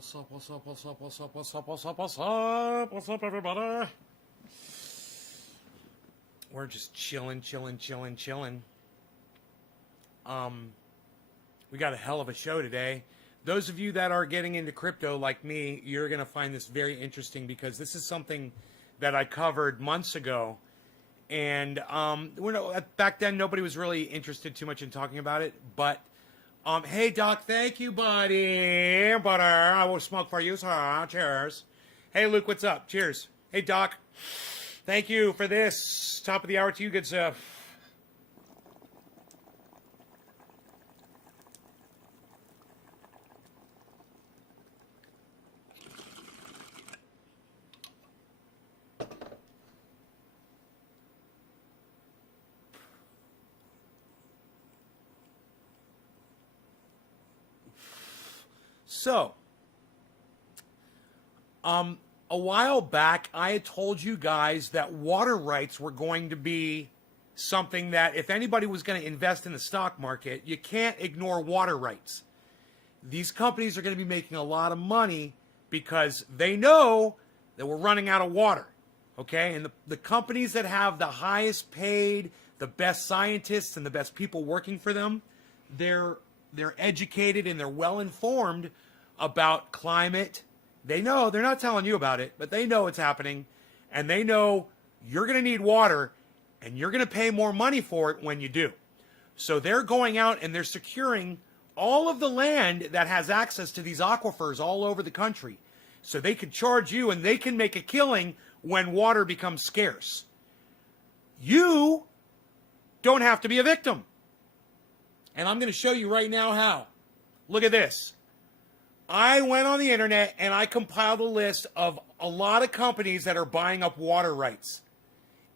What's up, what's up, what's up, what's up, what's up, what's up, what's up, what's up, everybody? We're just chilling. We got a hell of a show today. Those of you that are getting into crypto like me, you're going to find this very interesting because this is something that I covered months ago. And back then, nobody was really interested too much in talking about it. But, hey, Doc, thank you, buddy. Butter, I will smoke for you, sir. Cheers. Hey, Luke, what's up? Cheers. Hey, Doc, thank you for this. Top of the hour to you, good stuff. So, a while back, I had told you guys that water rights were going to be something that if anybody was going to invest in the stock market, you can't ignore water rights. These companies are going to be making a lot of money because they know that we're running out of water, okay? And the companies that have the highest paid, the best scientists, and the best people working for them, they're educated and they're well informed about climate. They know, they're not telling you about it, but they know it's happening, and they know you're going to need water, and you're going to pay more money for it when you do. So they're going out and they're securing all of the land that has access to these aquifers all over the country. So they can charge you and they can make a killing when water becomes scarce. You don't have to be a victim. And I'm going to show you right now how. Look at this. I went on the internet and I compiled a list of a lot of companies that are buying up water rights.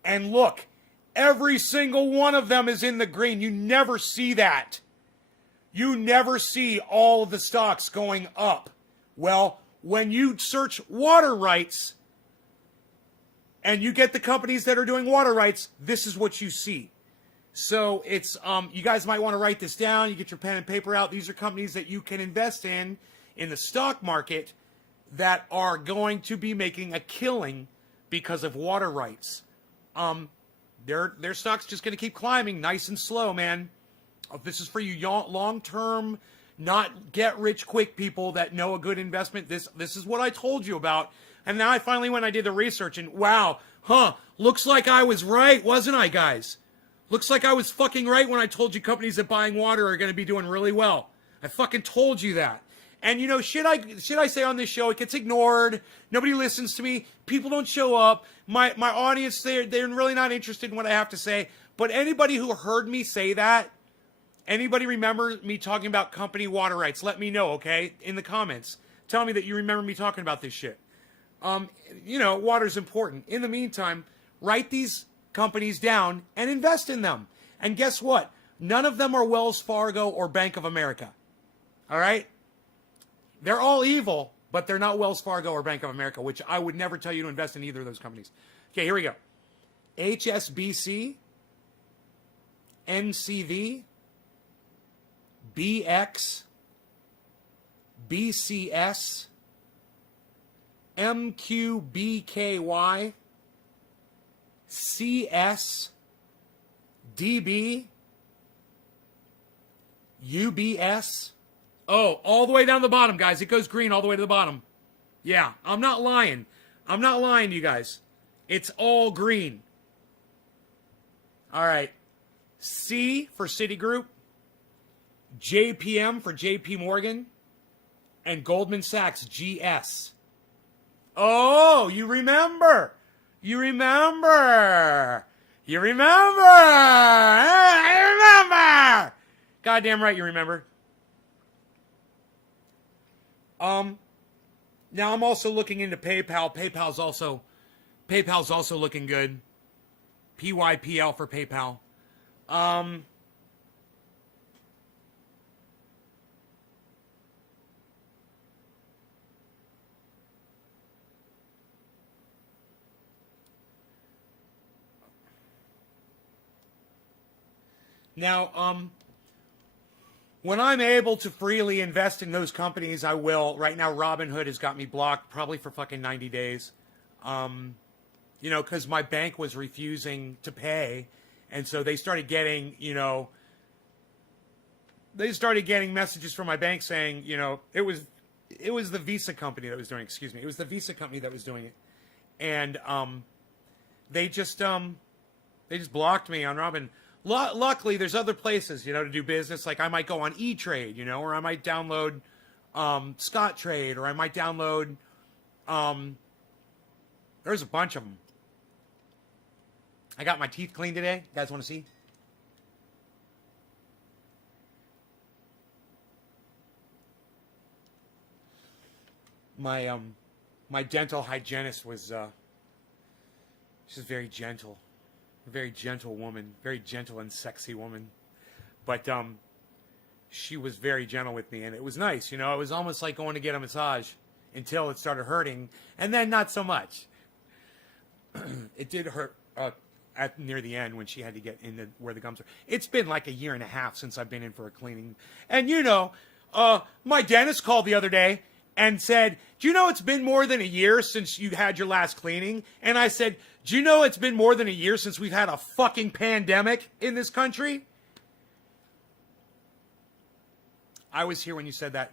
And look, every single one of them is in the green. You never see that. You never see all of the stocks going up. Well, when you search water rights and you get the companies that are doing water rights, this is what you see. So it's, you guys might want to write this down. You get your pen and paper out. These are companies that you can invest in the stock market that are going to be making a killing because of water rights. Their stock's just going to keep climbing nice and slow, man. This is for you long-term, not get-rich-quick people that know a good investment. This is what I told you about. And now I finally went and I did the research, and wow, looks like I was right, wasn't I, guys? Looks like I was fucking right when I told you companies that buying water are going to be doing really well. I fucking told you that. And, you know, should I say on this show, it gets ignored. Nobody listens to me. People don't show up. My audience, they're really not interested in what I have to say. But anybody who heard me say that, anybody remember me talking about company water rights, let me know, okay, in the comments. Tell me that you remember me talking about this shit. You know, water's important. In the meantime, write these companies down and invest in them. And guess what? None of them are Wells Fargo or Bank of America. All right? They're all evil, but they're not Wells Fargo or Bank of America, which I would never tell you to invest in either of those companies. Okay, here we go. HSBC, NCV, BX, BCS, MQBKY, CS, DB, UBS. Oh, all the way down the bottom, guys. It goes green all the way to the bottom. Yeah, I'm not lying. I'm not lying to you guys. It's all green. All right. C for Citigroup, JPM for JP Morgan, and Goldman Sachs, GS. Oh, you remember. You remember. You remember. I remember. Goddamn right you remember. Now I'm also looking into PayPal. PayPal's also looking good. PYPL for PayPal. Now, when I'm able to freely invest in those companies, I will. Right now, Robinhood has got me blocked probably for fucking 90 days. You know, because my bank was refusing to pay. And so they started getting, you know, they started getting messages from my bank saying, you know, it was the Visa company that was doing it, excuse me. It was the Visa company that was doing it. And they just blocked me on Robin. Luckily, there's other places, you know, to do business. Like I might go on E-Trade, you know, or I might download Scottrade, or I might download, there's a bunch of them. I got my teeth cleaned today. You guys want to see? My my dental hygienist was she's very gentle. A very gentle woman, very gentle and sexy woman. But she was very gentle with me, and it was nice, you know. It was almost like going to get a massage until it started hurting, and then not so much. It did hurt at near the end when she had to get in where the gums are. It's been like a year and a half since I've been in for a cleaning. And you know, my dentist called the other day and said, do you know it's been more than a year since you had your last cleaning? And I said, do you know it's been more than a year since we've had a fucking pandemic in this country? I was here when you said that,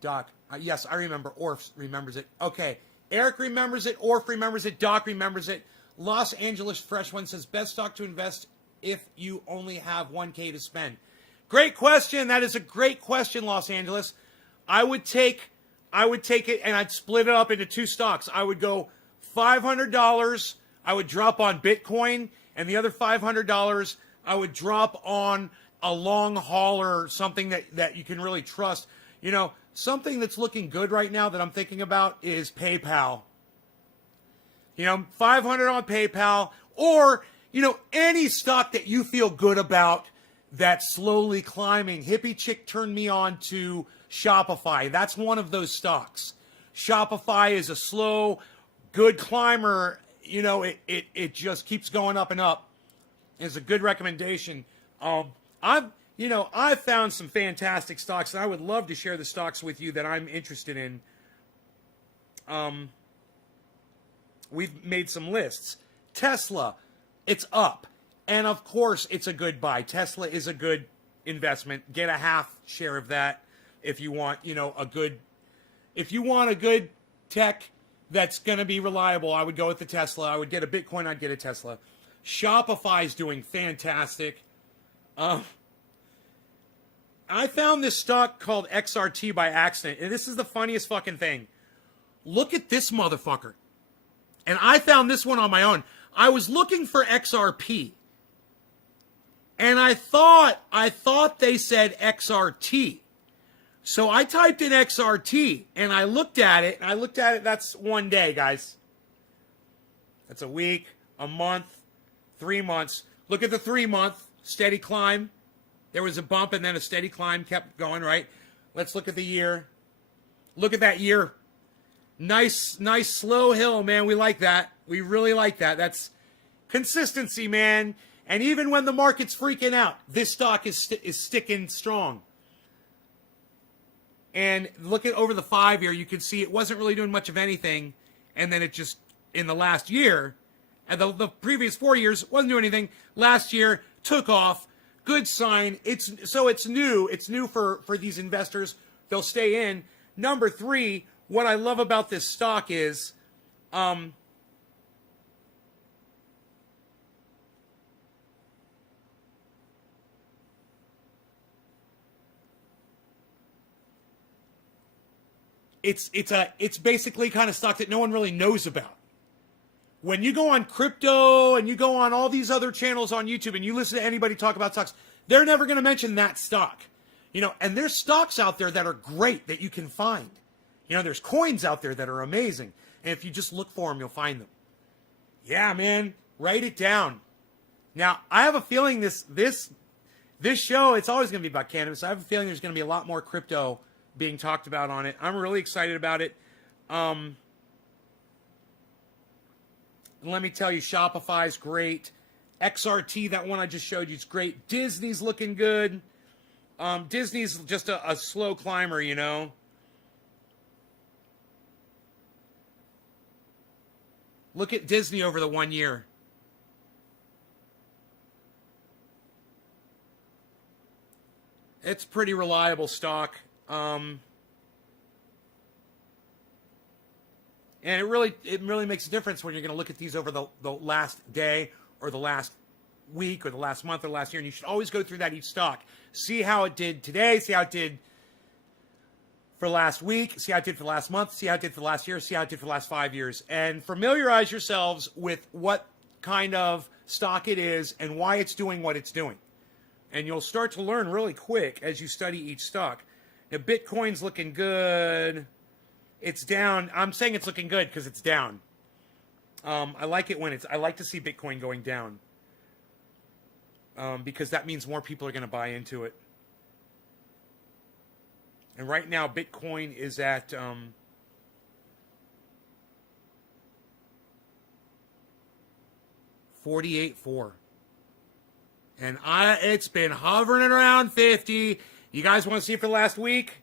Doc. Yes, I remember. Orf remembers it. Okay. Eric remembers it. Orf remembers it. Doc remembers it. Los Angeles Fresh One says, best stock to invest if you only have $1K to spend. Great question. That is a great question, Los Angeles. I would take it and I'd split it up into two stocks. I would go $500. I would drop on Bitcoin, and the other $500 I would drop on a long hauler, something that you can really trust. You know, something that's looking good right now that I'm thinking about is PayPal. You know, 500 on PayPal, or, you know, any stock that you feel good about that's slowly climbing. Hippie Chick turned me on to Shopify. That's one of those stocks. Shopify is a slow, good climber. You know, it just keeps going up and up. It's a good recommendation. I've found some fantastic stocks, and I would love to share the stocks with you that I'm interested in. We've made some lists. Tesla, it's up. And of course, it's a good buy. Tesla is a good investment. Get a half share of that if you want, you know, a good tech that's going to be reliable. I would go with the Tesla. I would get a Bitcoin. I'd get a Tesla. Shopify is doing fantastic. I found this stock called XRT by accident, and this is the funniest fucking thing. Look at this motherfucker. And I found this one on my own. I was looking for XRP. And I thought they said XRT. So I typed in XRT and I looked at it. That's 1 day, guys. That's a week, a month, 3 months. Look at the 3 month steady climb. There was a bump and then a steady climb kept going, right? Let's look at the year. Look at that year. Nice slow hill, man. We like that. We really like that. That's consistency, man. And even when the market's freaking out, this stock is sticking strong. And look at over the 5 year, you can see it wasn't really doing much of anything. And then it just, in the last year, and the previous 4 years, wasn't doing anything. Last year, took off. Good sign. It's new. It's new for these investors. They'll stay in. Number 3, what I love about this stock is, it's basically kind of stock that no one really knows about. When you go on crypto and you go on all these other channels on YouTube and you listen to anybody talk about stocks, they're never going to mention that stock. You know, and there's stocks out there that are great that you can find. You know, there's coins out there that are amazing. And if you just look for them, you'll find them. Yeah, man, write it down. Now, I have a feeling this show, it's always going to be about cannabis. I have a feeling there's going to be a lot more crypto being talked about on it. I'm really excited about it. Let me tell you, Shopify's great. XRT, that one I just showed you, is great. Disney's looking good. Disney's just a slow climber, you know. Look at Disney over the 1 year. It's pretty reliable stock. And it really makes a difference when you're going to look at these over the last day or the last week or the last month or the last year. And you should always go through that each stock. See how it did today, see how it did for last week, see how it did for the last month, see how it did for the last year, see how it did for the last 5 years. And familiarize yourselves with what kind of stock it is and why it's doing what it's doing. And you'll start to learn really quick as you study each stock. Now, Bitcoin's looking good. It's down. I'm saying it's looking good because it's down. I like it when I like to see Bitcoin going down. Because that means more people are going to buy into it. And right now, Bitcoin is at 48.4. And it's been hovering around 50. You guys want to see it for the last week?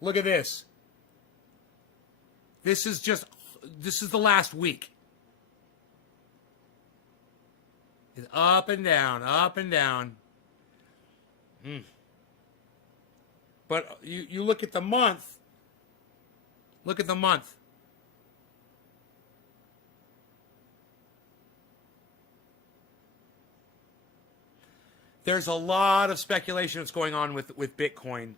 Look at this. This is the last week. It's up and down, up and down. But you look at the month. Look at the month. There's a lot of speculation that's going on with Bitcoin.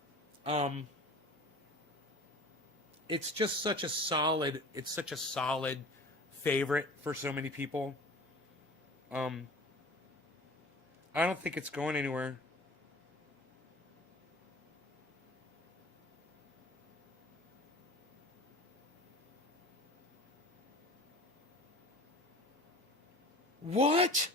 It's just such a solid favorite for so many people. I don't think it's going anywhere. What?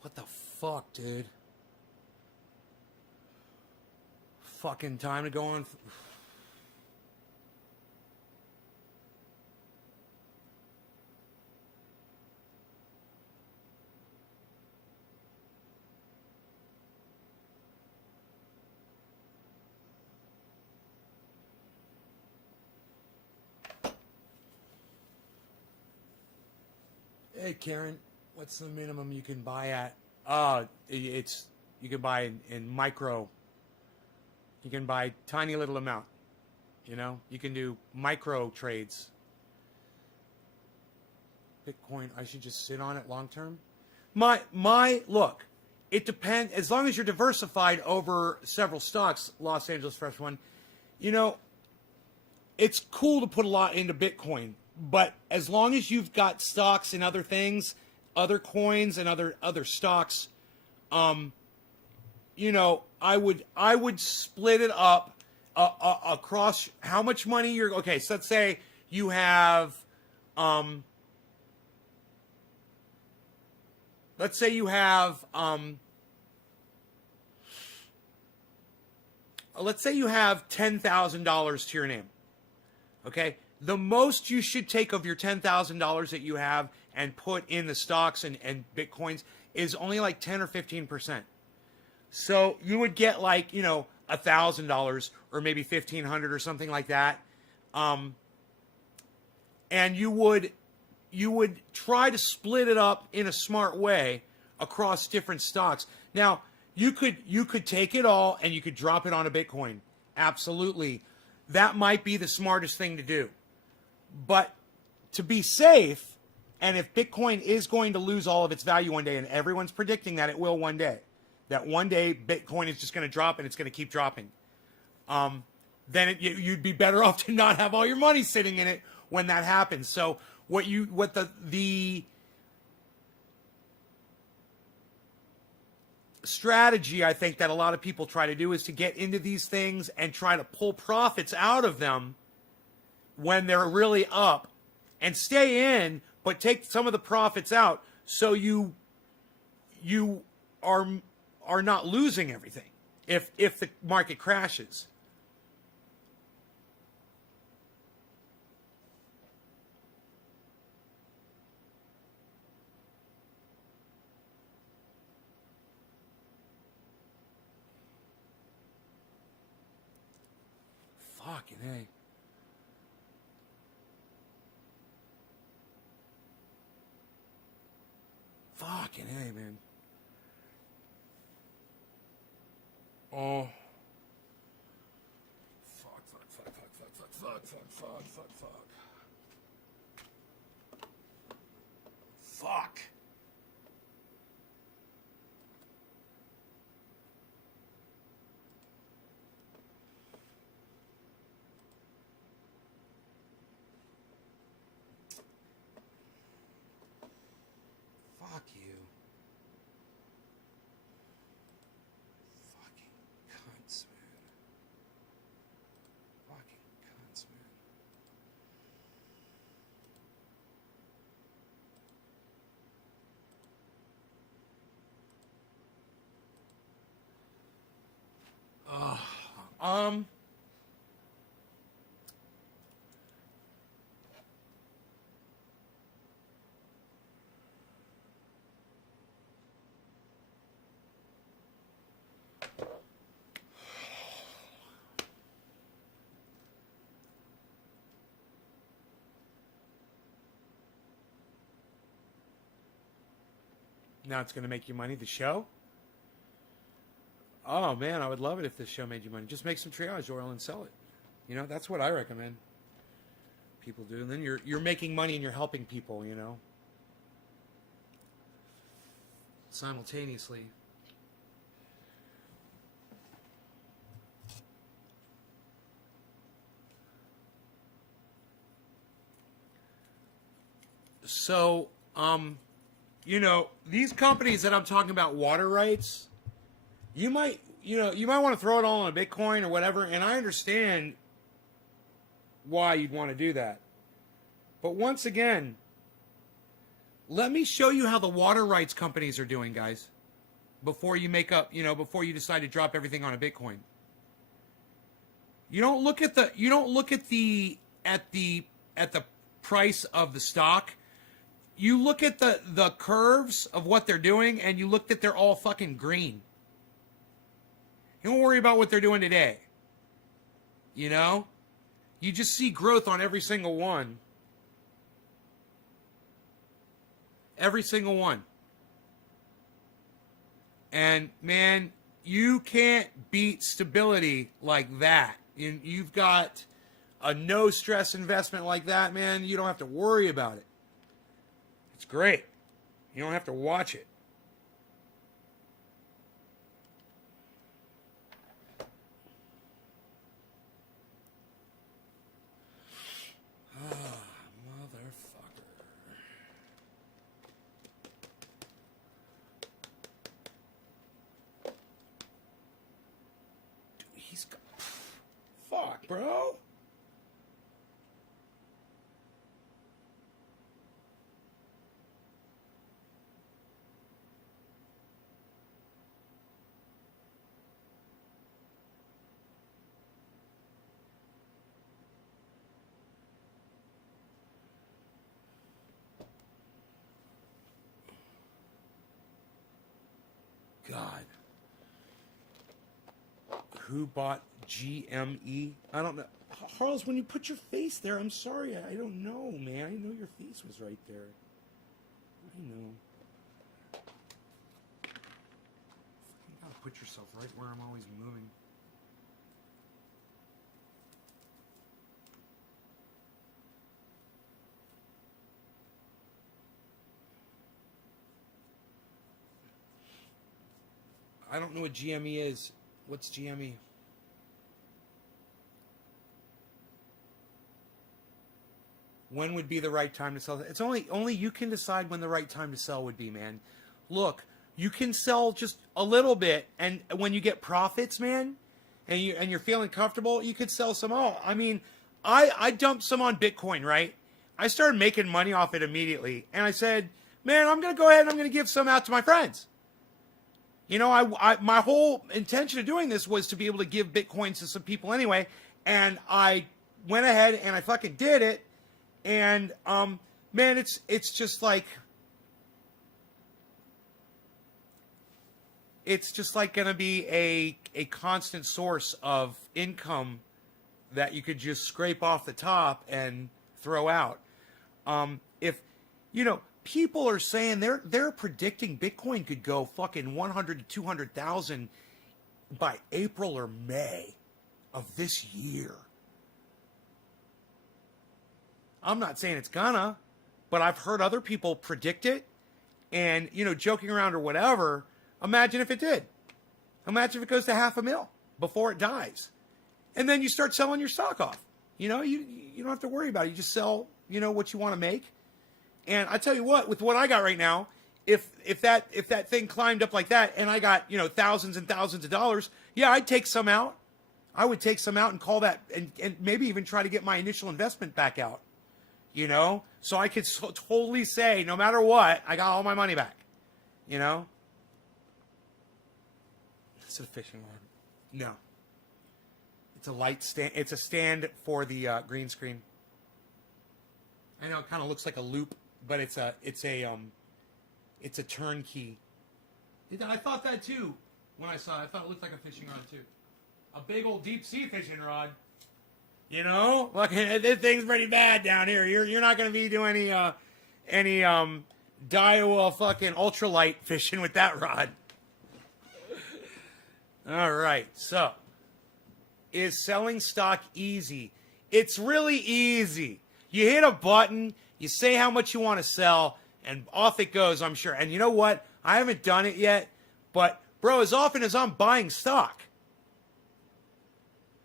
What the fuck, dude? Fucking time to go on. Hey, Karen. What's the minimum you can buy at? You can buy in micro. You can buy tiny little amount. You know, you can do micro trades. Bitcoin, I should just sit on it long term. Look, it depends. As long as you're diversified over several stocks, Los Angeles Fresh One, you know, it's cool to put a lot into Bitcoin. But as long as you've got stocks and other things, other coins and other stocks, you know, I would split it up across how much money you're. Okay, so let's say you have, let's say you have $10,000 to your name. Okay, the most you should take of your $10,000 that you have and put in the stocks and Bitcoins is only like 10 or 15%. So you would get like, you know, $1,000 or maybe $1,500 or something like that. And you would try to split it up in a smart way across different stocks. Now, you could take it all and you could drop it on a Bitcoin. Absolutely. That might be the smartest thing to do. But to be safe, and if Bitcoin is going to lose all of its value one day, and everyone's predicting that it will one day, that one day Bitcoin is just going to drop and it's going to keep dropping, then you'd be better off to not have all your money sitting in it when that happens. So what the strategy I think that a lot of people try to do is to get into these things and try to pull profits out of them when they're really up and stay in, but take some of the profits out so you are not losing everything if the market crashes. Fucking A. Fucking A, man. Oh. Fuck. Fuck. Fuck you. Fucking cunts, man. Fucking cunts, man. Um. Now it's going to make you money. The show? Oh, man, I would love it if this show made you money. Just make some triage oil and sell it. You know, that's what I recommend people do. And then you're making money and you're helping people, you know, simultaneously. So, you know, these companies that I'm talking about, water rights, you might want to throw it all on a Bitcoin or whatever, and I understand why you'd want to do that. But once again, let me show you how the water rights companies are doing, guys, before you before you decide to drop everything on a Bitcoin. You don't look at the price of the stock. You look at the curves of what they're doing, and you look that they're all fucking green. You don't worry about what they're doing today. You know? You just see growth on every single one. Every single one. And, man, you can't beat stability like that. You've got a no-stress investment like that, man. You don't have to worry about it. It's great. You don't have to watch it. Motherfucker. Dude, he's got... Fuck, bro. God. Who bought GME? I don't know. Harles, when you put your face there, I'm sorry. I don't know, man. I didn't know your face was right there. I know. You gotta put yourself right where I'm always moving. I don't know what GME is. What's GME? When would be the right time to sell? It's only you can decide when the right time to sell would be, man. Look, you can sell just a little bit, and when you get profits, man, and you're feeling comfortable, you could sell some more. I mean, I dumped some on Bitcoin, right? I started making money off it immediately, and I said, man, I'm gonna go ahead and I'm gonna give some out to my friends. You know, my whole intention of doing this was to be able to give Bitcoins to some people anyway, and I went ahead and I fucking did it, and man, it's just like gonna be a constant source of income that you could just scrape off the top and throw out. If you know, people are saying they're predicting Bitcoin could go fucking 100 to 200,000 by April or May of this year. I'm not saying it's gonna, but I've heard other people predict it, and you know, joking around or whatever. Imagine if it did. Imagine if it goes to 500,000 before it dies, and then you start selling your stock off. You know, you don't have to worry about it. You just sell, you know, what you want to make. And I tell you what, with what I got right now, if that thing climbed up like that, and I got, you know, thousands and thousands of dollars, yeah, I'd take some out. I would take some out and call that, and maybe even try to get my initial investment back out. You know, so I could totally say, no matter what, I got all my money back. You know. It's a fishing rod. No. It's a light stand. It's a stand for the green screen. I know it kind of looks like a loop, but it's a turnkey. I thought that too when I saw it. I thought it looked like a fishing rod too. A big old deep sea fishing rod. You know, look, this thing's pretty bad down here. You're not going to be doing any Daiwa fucking ultralight fishing with that rod. All right, so is selling stock easy? It's really easy. You hit a button, you say how much you want to sell, and off it goes, I'm sure. And you know what? I haven't done it yet, but bro, as often as I'm buying stock,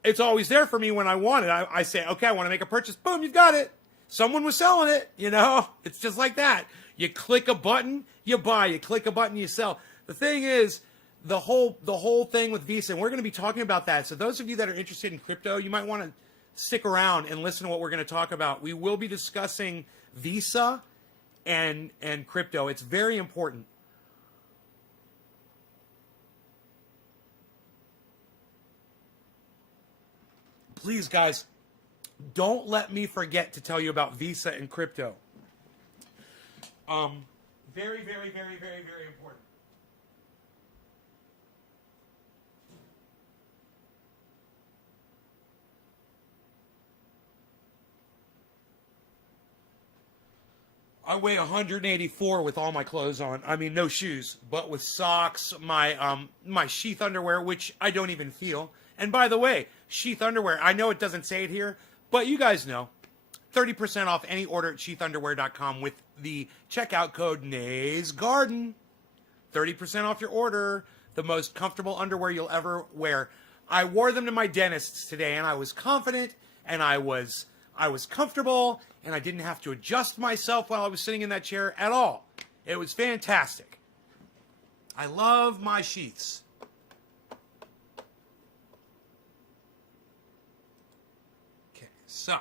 it's always there for me when I want it. I say, okay, I want to make a purchase. Boom, you've got it. Someone was selling it, you know? It's just like that. You click a button, you buy. You click a button, you sell. The thing is, the whole thing with Visa, and we're going to be talking about that. So those of you that are interested in crypto, you might want to stick around and listen to what we're going to talk about. We will be discussing Visa and crypto. It's very important. Please, guys, don't let me forget to tell you about Visa and crypto. Very, very, very, very, very important. I weigh 184 with all my clothes on. I mean, no shoes, but with socks, my sheath underwear, which I don't even feel. And by the way, sheath underwear, I know it doesn't say it here, but you guys know. 30% off any order at sheathunderwear.com with the checkout code NAYSGarden. 30% off your order. The most comfortable underwear you'll ever wear. I wore them to my dentist's today, and I was confident, and I was comfortable, and I didn't have to adjust myself while I was sitting in that chair at all. It was fantastic. I love my sheaths. Okay, so.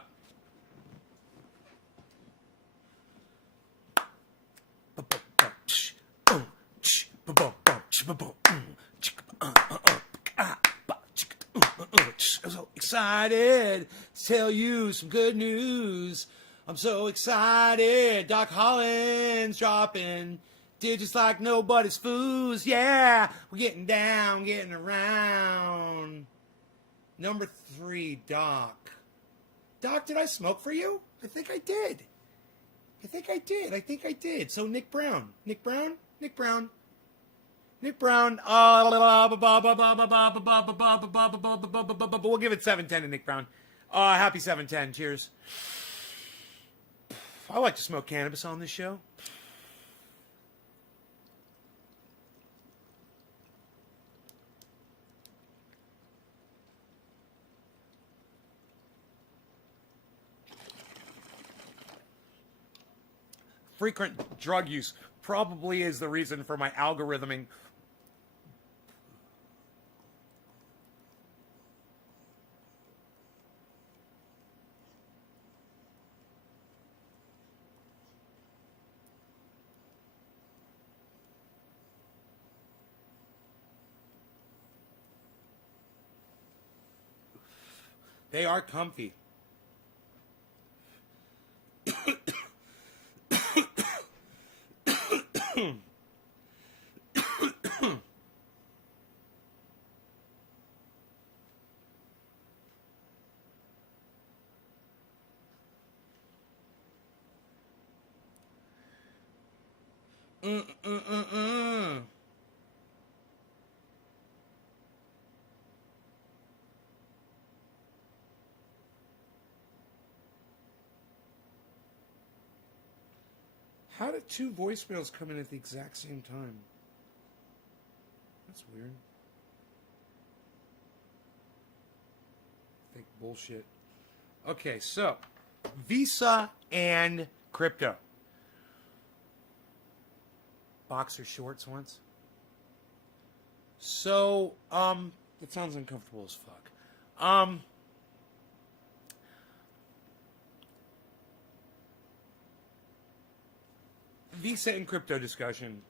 I'm so excited to tell you some good news. I'm so excited. Doc Holland's dropping digits like nobody's foos. Yeah, we're getting down, getting around. Number 3, Doc. Doc, did I smoke for you? I think I did. I think I did. So Nick Brown. We'll give it 710 to Nick Brown. Happy 710. Cheers. I like to smoke cannabis on this show. frequent drug use probably is the reason for my algorithming. They are comfy. How did two voicemails come in at the exact same time? That's weird. Fake bullshit. Okay, so Visa and crypto. Boxer shorts once. So, that sounds uncomfortable as fuck. Visa and crypto discussion.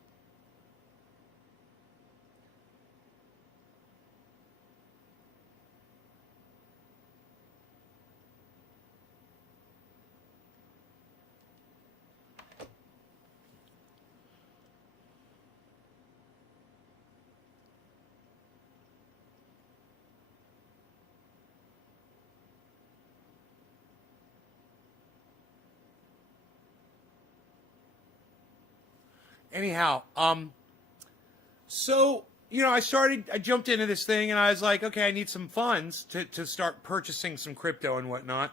Anyhow, so, I jumped into this thing and I was like, okay, I need some funds to start purchasing some crypto and whatnot.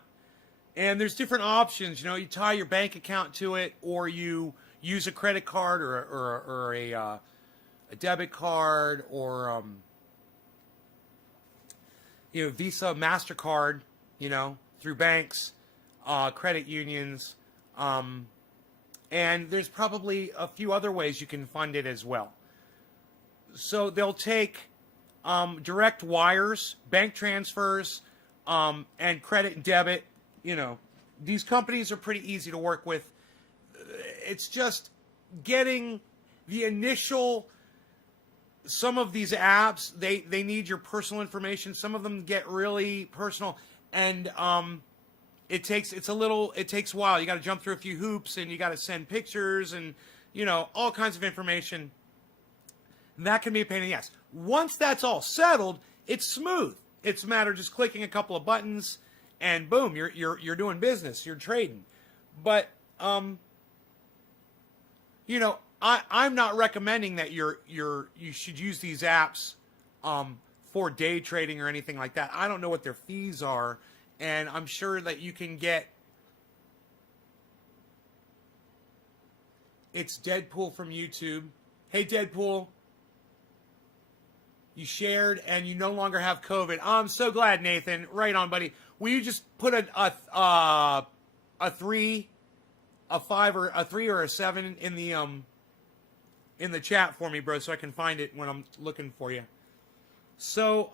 And there's different options, you tie your bank account to it, or you use a credit card or a debit card, or, Visa, MasterCard, through banks, credit unions, and there's probably a few other ways you can fund it as well. So they'll take direct wires, bank transfers, and credit and debit. These companies are pretty easy to work with. It's just getting the initial. Some of these apps, they need your personal information. Some of them get really personal, and it takes a while. You got to jump through a few hoops, and you got to send pictures and all kinds of information. And that can be a pain in the ass. Once that's all settled, it's smooth. It's a matter of just clicking a couple of buttons, and boom, you're doing business. You're trading. But I'm not recommending that you should use these apps for day trading or anything like that. I don't know what their fees are. And I'm sure that you can get. It's Deadpool from YouTube. Hey, Deadpool. You shared and you no longer have COVID. I'm so glad, Nathan. Right on, buddy. Will you just put a 3, a 5, or a 3 or a 7 in the chat for me, bro, so I can find it when I'm looking for you. So,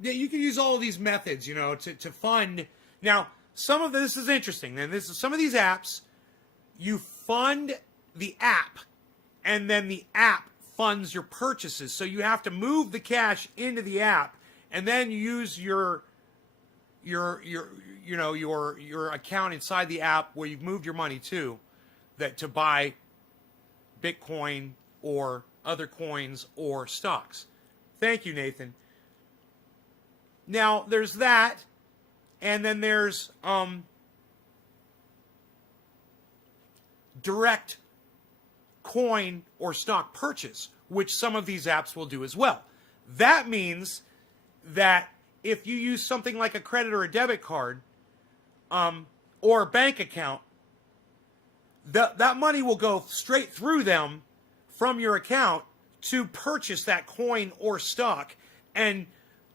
yeah, you can use all of these methods, to fund. Now, some of this is interesting. And some of these apps, you fund the app, and then the app funds your purchases. So you have to move the cash into the app, and then use your account inside the app where you've moved your money to buy Bitcoin or other coins or stocks. Thank you, Nathan. Now, there's that, and then there's direct coin or stock purchase, which some of these apps will do as well. That means that if you use something like a credit or a debit card or a bank account, that money will go straight through them from your account to purchase that coin or stock, and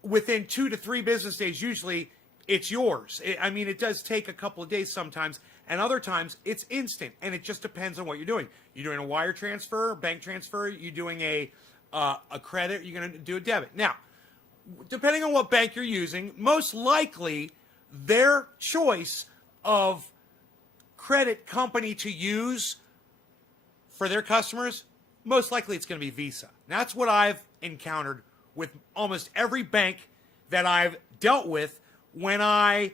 within 2 to 3 business days, usually, it's yours. It does take a couple of days sometimes, And other times it's instant, and it just depends on what you're doing. You're doing a wire transfer, bank transfer. You're doing a credit. You're going to do a debit. Now, depending on what bank you're using, most likely their choice of credit company to use for their customers, most likely it's going to be Visa. That's what I've encountered with almost every bank that I've dealt with. When I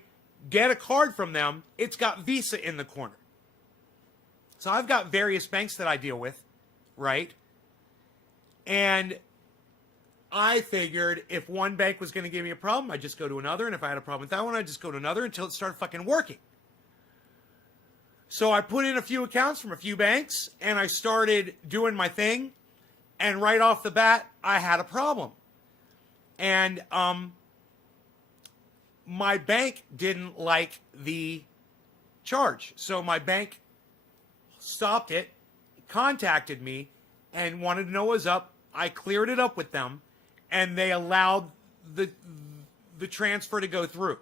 get a card from them, it's got Visa in the corner. So I've got various banks that I deal with, right? And I figured if one bank was going to give me a problem, I'd just go to another. And if I had a problem with that one, I'd just go to another until it started fucking working. So I put in a few accounts from a few banks, and I started doing my thing. And right off the bat, I had a problem. And my bank didn't like the charge. So my bank stopped it, contacted me, and wanted to know what was up. I cleared it up with them, and they allowed the transfer to go through.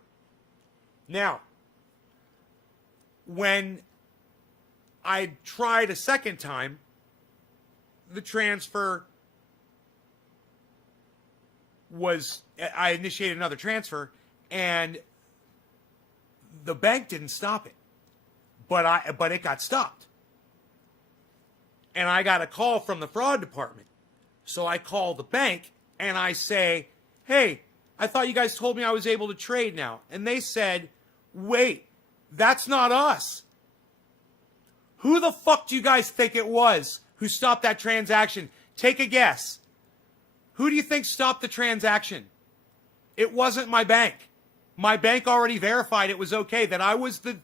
Now, when I tried a second time, the transfer I initiated another transfer, and the bank didn't stop it, but it got stopped. And I got a call from the fraud department. So I call the bank and I say, hey, I thought you guys told me I was able to trade now. And they said, wait, that's not us. Who the fuck do you guys think it was who stopped that transaction? Take a guess. Who do you think stopped the transaction? It wasn't my bank. My bank already verified it was okay, that I was the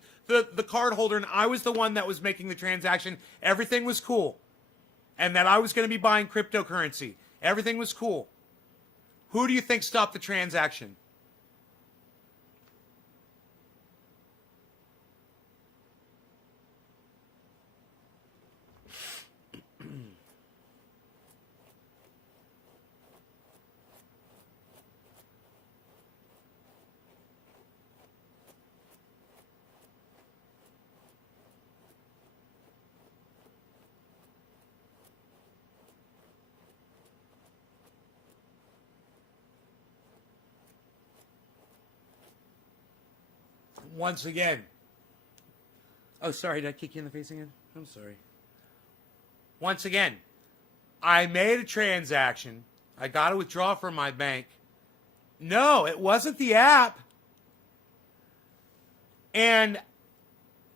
card holder and I was the one that was making the transaction. Everything was cool. And that I was going to be buying cryptocurrency. Everything was cool. Who do you think stopped the transaction? Once again. Oh, sorry. Did I kick you in the face again? I'm sorry. Once again, I made a transaction. I got to withdraw from my bank. No, it wasn't the app. And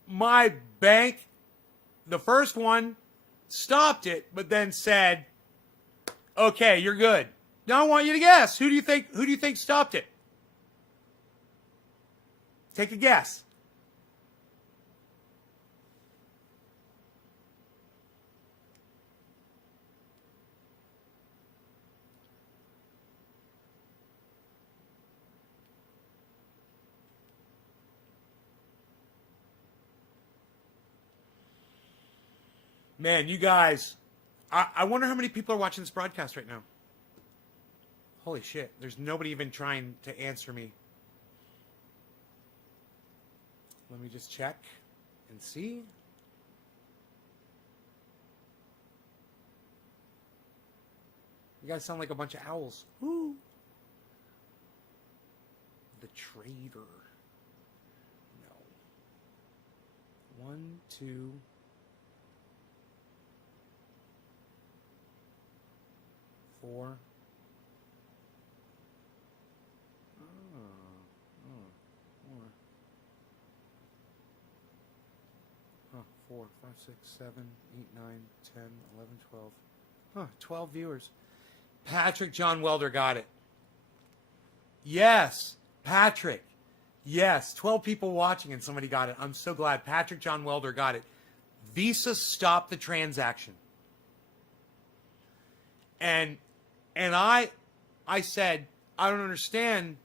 my bank, the first one, stopped it, but then said, okay, you're good. Now I want you to guess. Who do you think stopped it? Take a guess. Man, you guys, I wonder how many people are watching this broadcast right now. Holy shit, there's nobody even trying to answer me. Let me just check and see. You guys sound like a bunch of owls. Woo! The Trader. No. 1, 2. 4. Huh, 4, 5, 6, 7, 8, 9, 10, 11, 12. Huh, 12 viewers. Patrick John Welder got it. Yes, Patrick. Yes, 12 people watching and somebody got it. I'm so glad. Patrick John Welder got it. Visa stopped the transaction. And I said, I don't understand.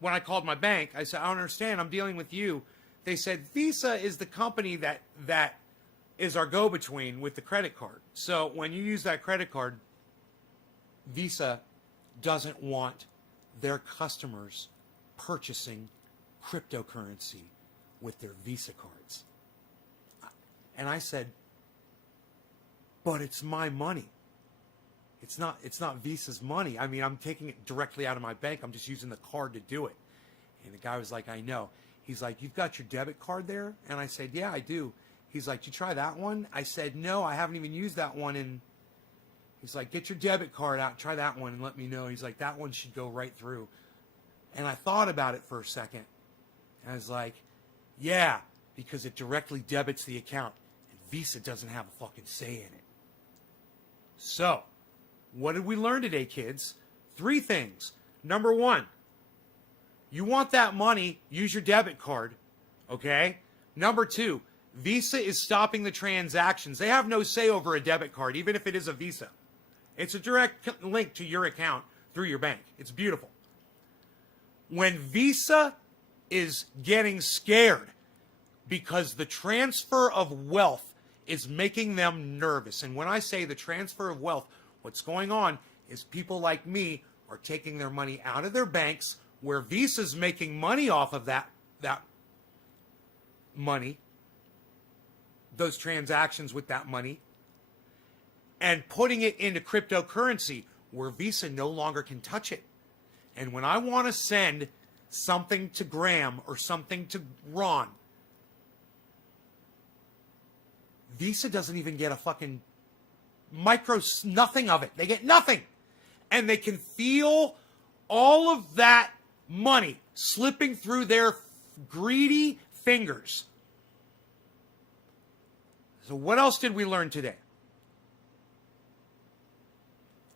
When I called my bank, I said, I don't understand. I'm dealing with you. They said, Visa is the company that is our go-between with the credit card. So when you use that credit card, Visa doesn't want their customers purchasing cryptocurrency with their Visa cards. And I said, but it's my money. It's not Visa's money. I mean, I'm taking it directly out of my bank. I'm just using the card to do it. And the guy was like, I know. He's like, you've got your debit card there? And I said, yeah, I do. He's like, did you try that one? I said, no, I haven't even used that one. And he's like, get your debit card out, try that one and let me know. He's like, that one should go right through. And I thought about it for a second. And I was like, yeah, because it directly debits the account. And Visa doesn't have a fucking say in it. So, what did we learn today, kids? 3 things. Number 1, you want that money, use your debit card, okay? Number 2, Visa is stopping the transactions. They have no say over a debit card, even if it is a Visa. It's a direct link to your account through your bank. It's beautiful. When Visa is getting scared because the transfer of wealth is making them nervous, and when I say the transfer of wealth, what's going on is people like me are taking their money out of their banks where Visa's making money off of that money, those transactions with that money, and putting it into cryptocurrency where Visa no longer can touch it. And when I want to send something to Graham or something to Ron, Visa doesn't even get a fucking nothing of it. They get nothing. And they can feel all of that money slipping through their greedy fingers. So what else did we learn today?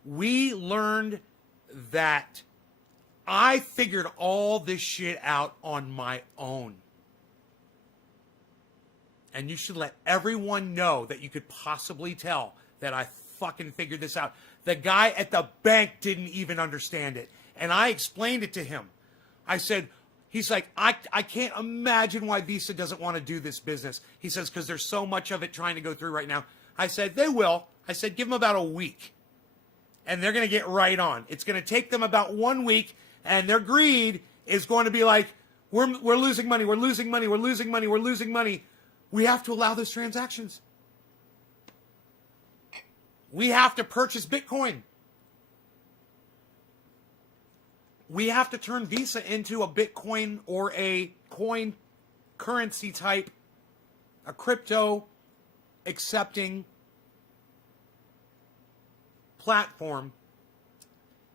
We learned that I figured all this shit out on my own. And you should let everyone know that you could possibly tell that I fucking figured this out. The guy at the bank didn't even understand it. And I explained it to him. I said, he's like, I can't imagine why Visa doesn't want to do this business. He says, because there's so much of it trying to go through right now. I said, they will. I said, give them about a week. And they're going to get right on. It's going to take them about 1 week. And their greed is going to be like, we're losing money. We're losing money. We're losing money. We're losing money. We have to allow those transactions. We have to purchase Bitcoin. We have to turn Visa into a Bitcoin or a coin currency type, a crypto accepting platform,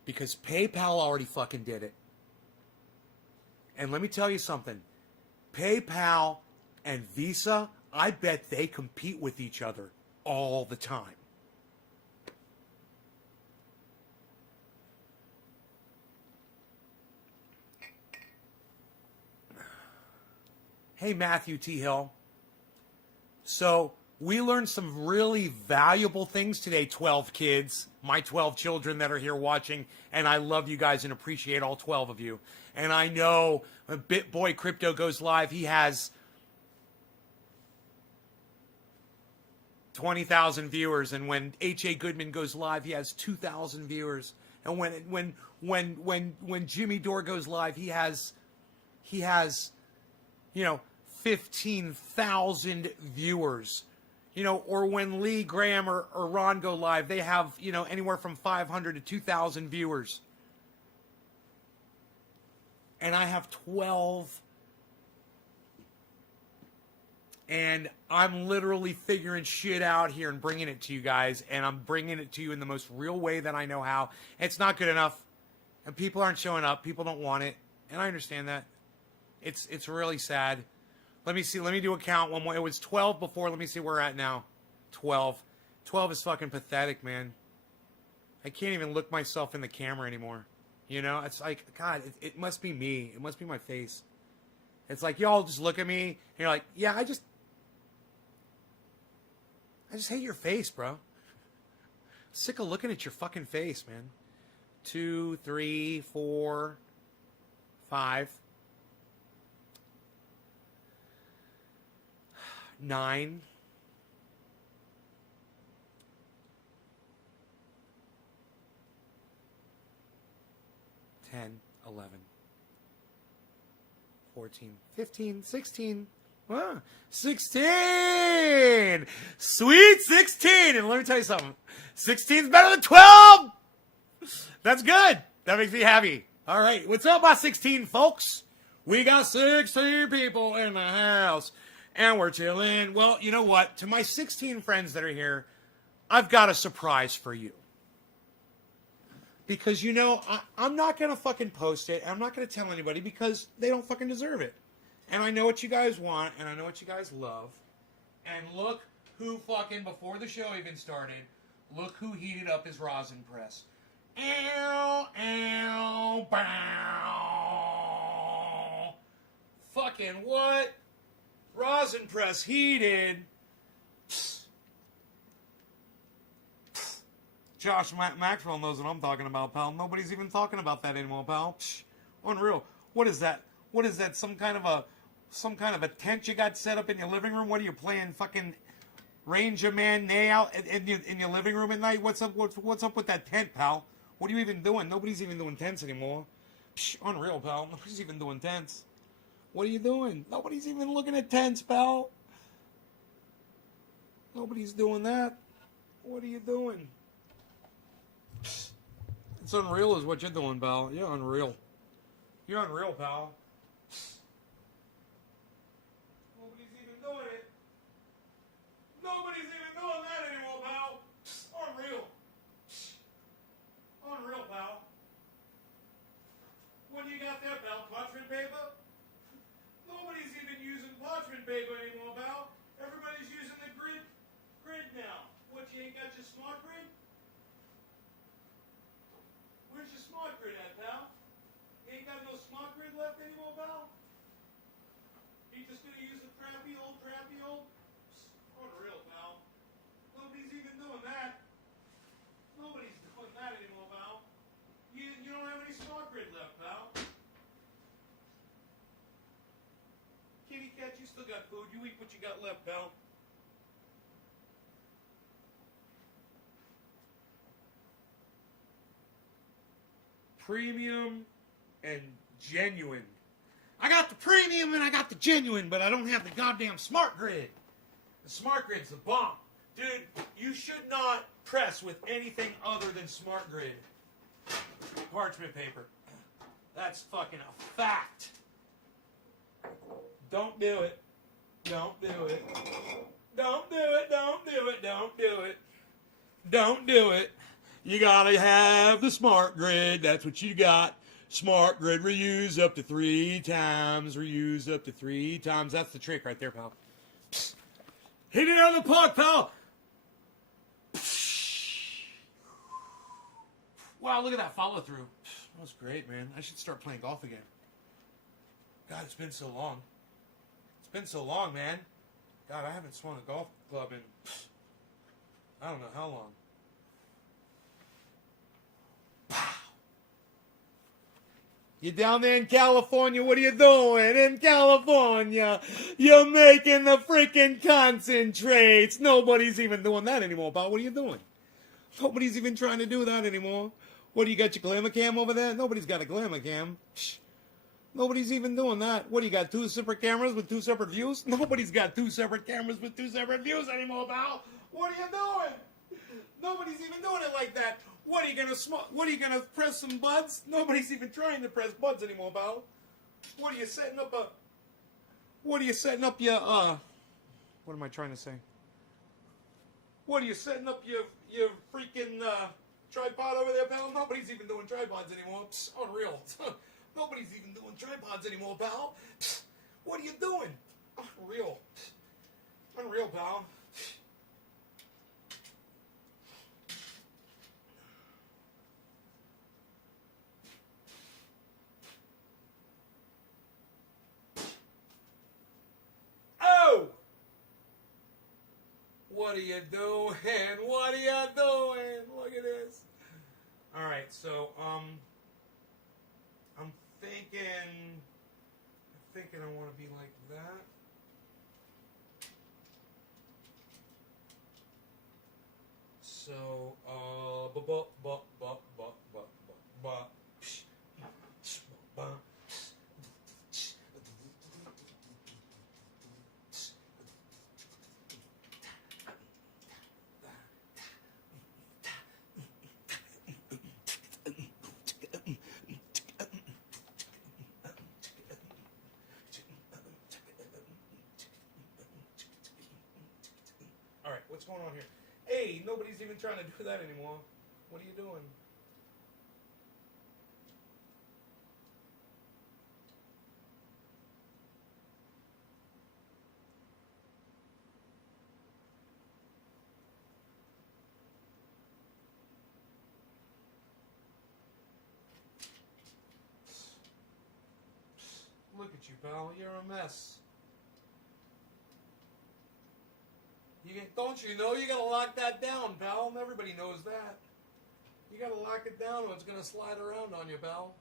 because PayPal already fucking did it. And let me tell you something. PayPal and Visa, I bet they compete with each other all the time. Hey, Matthew T. Hill. So, we learned some really valuable things today, 12 kids, my 12 children that are here watching, and I love you guys and appreciate all 12 of you. And I know when BitBoy Crypto goes live, he has 20,000 viewers, and when H.A. Goodman goes live, he has 2,000 viewers. And when Jimmy Dore goes live, he has 15,000 viewers. Or when Lee, Graham, or Ron go live, they have, anywhere from 500 to 2,000 viewers. And I have 12. And I'm literally figuring shit out here and bringing it to you guys. And I'm bringing it to you in the most real way that I know how. It's not good enough. And people aren't showing up. People don't want it. And I understand that. It's really sad. Let me see. Let me do a count one more. It was 12 before. Let me see where we're at now. 12. 12 is fucking pathetic, man. I can't even look myself in the camera anymore. It's like, God, it must be me. It must be my face. It's like, y'all just look at me, and you're like, yeah, I just hate your face, bro. Sick of looking at your fucking face, man. 2, 3, 4, 5. 9. 10, 11, 14, 15, 16, Wow. 16. Sweet 16. And let me tell you something. 16 is better than 12. That's good. That makes me happy. All right. What's up, my 16 folks? We got 16 people in the house. And we're chilling. Well, you know what? To my 16 friends that are here, I've got a surprise for you. Because, you know, I'm not going to fucking post it. I'm not going to tell anybody because they don't fucking deserve it. And I know what you guys want, and I know what you guys love. And look who fucking, before the show even started, look who heated up his rosin press. Ow, ow, bow. Fucking what? Rosin press heated. Josh Maxwell knows what I'm talking about, pal. Nobody's even talking about that anymore, pal. Unreal. What is that? What is that? Some kind of a tent you got set up in your living room? What are you playing? Fucking Ranger Man Nay out in your living room at night? What's up? What's up with that tent, pal? What are you even doing? Nobody's even doing tents anymore. Unreal, pal. Nobody's even doing tents. What are you doing? Nobody's even looking at tents, pal. Nobody's doing that. What are you doing? It's unreal is what you're doing, pal. You're unreal. You're unreal, pal. Nobody's even doing it. Nobody's even doing that anymore, pal. Unreal. Unreal, pal. What do you got there, pal? Parchment paper? Nobody's even using parchment paper anymore, pal. Everybody's using the grid now. What, you ain't got your smart grid? Where's your smart grid at, pal? You ain't got no smart grid left anymore, pal? You just gonna use the crappy old? Unreal, pal. Nobody's even doing that. Nobody's doing that anymore, pal. You don't have any smart grid left, pal. Kitty cat, you still got food. You eat what you got left, pal. Premium and genuine. I got the premium and I got the genuine, but I don't have the goddamn smart grid. The smart grid's the bomb. Dude, you should not press with anything other than smart grid parchment paper. That's fucking a fact. Don't do it. Don't do it. Don't do it. Don't do it. Don't do it. Don't do it. You gotta have the smart grid. That's what you got. Smart grid, reuse up to 3 times. Reuse up to 3 times. That's the trick right there, pal. Psst. Hit it out of the park, pal. Wow, look at that follow through. That was great, man. I should start playing golf again. God, it's been so long. It's been so long, man. God, I haven't swung a golf club in I don't know how long. You down there in California, what are you doing? In California, you're making the freaking concentrates. Nobody's even doing that anymore, pal. What are you doing? Nobody's even trying to do that anymore. What, do you got your glamour cam over there? Nobody's got a glamour cam. Psh. Nobody's even doing that. What, do you got 2 separate cameras with 2 separate views? Nobody's got 2 separate cameras with 2 separate views anymore, pal. What are you doing? Nobody's even doing it like that. What are you gonna press some buds? Nobody's even trying to press buds anymore, pal. What are you setting up your what am I trying to say? What are you setting up your freaking tripod over there, pal? Nobody's even doing tripods anymore. Psst, unreal. Nobody's even doing tripods anymore, pal. Psst, what are you doing? Unreal. Unreal, pal. What are you doing? What are you doing? Look at this. All right, so I'm thinking I want to be like that. So What's going on here? Hey, nobody's even trying to do that anymore. What are you doing? Look at you, pal. You're a mess. Don't you know you gotta lock that down, pal? Everybody knows that. You gotta lock it down or it's gonna slide around on you, pal.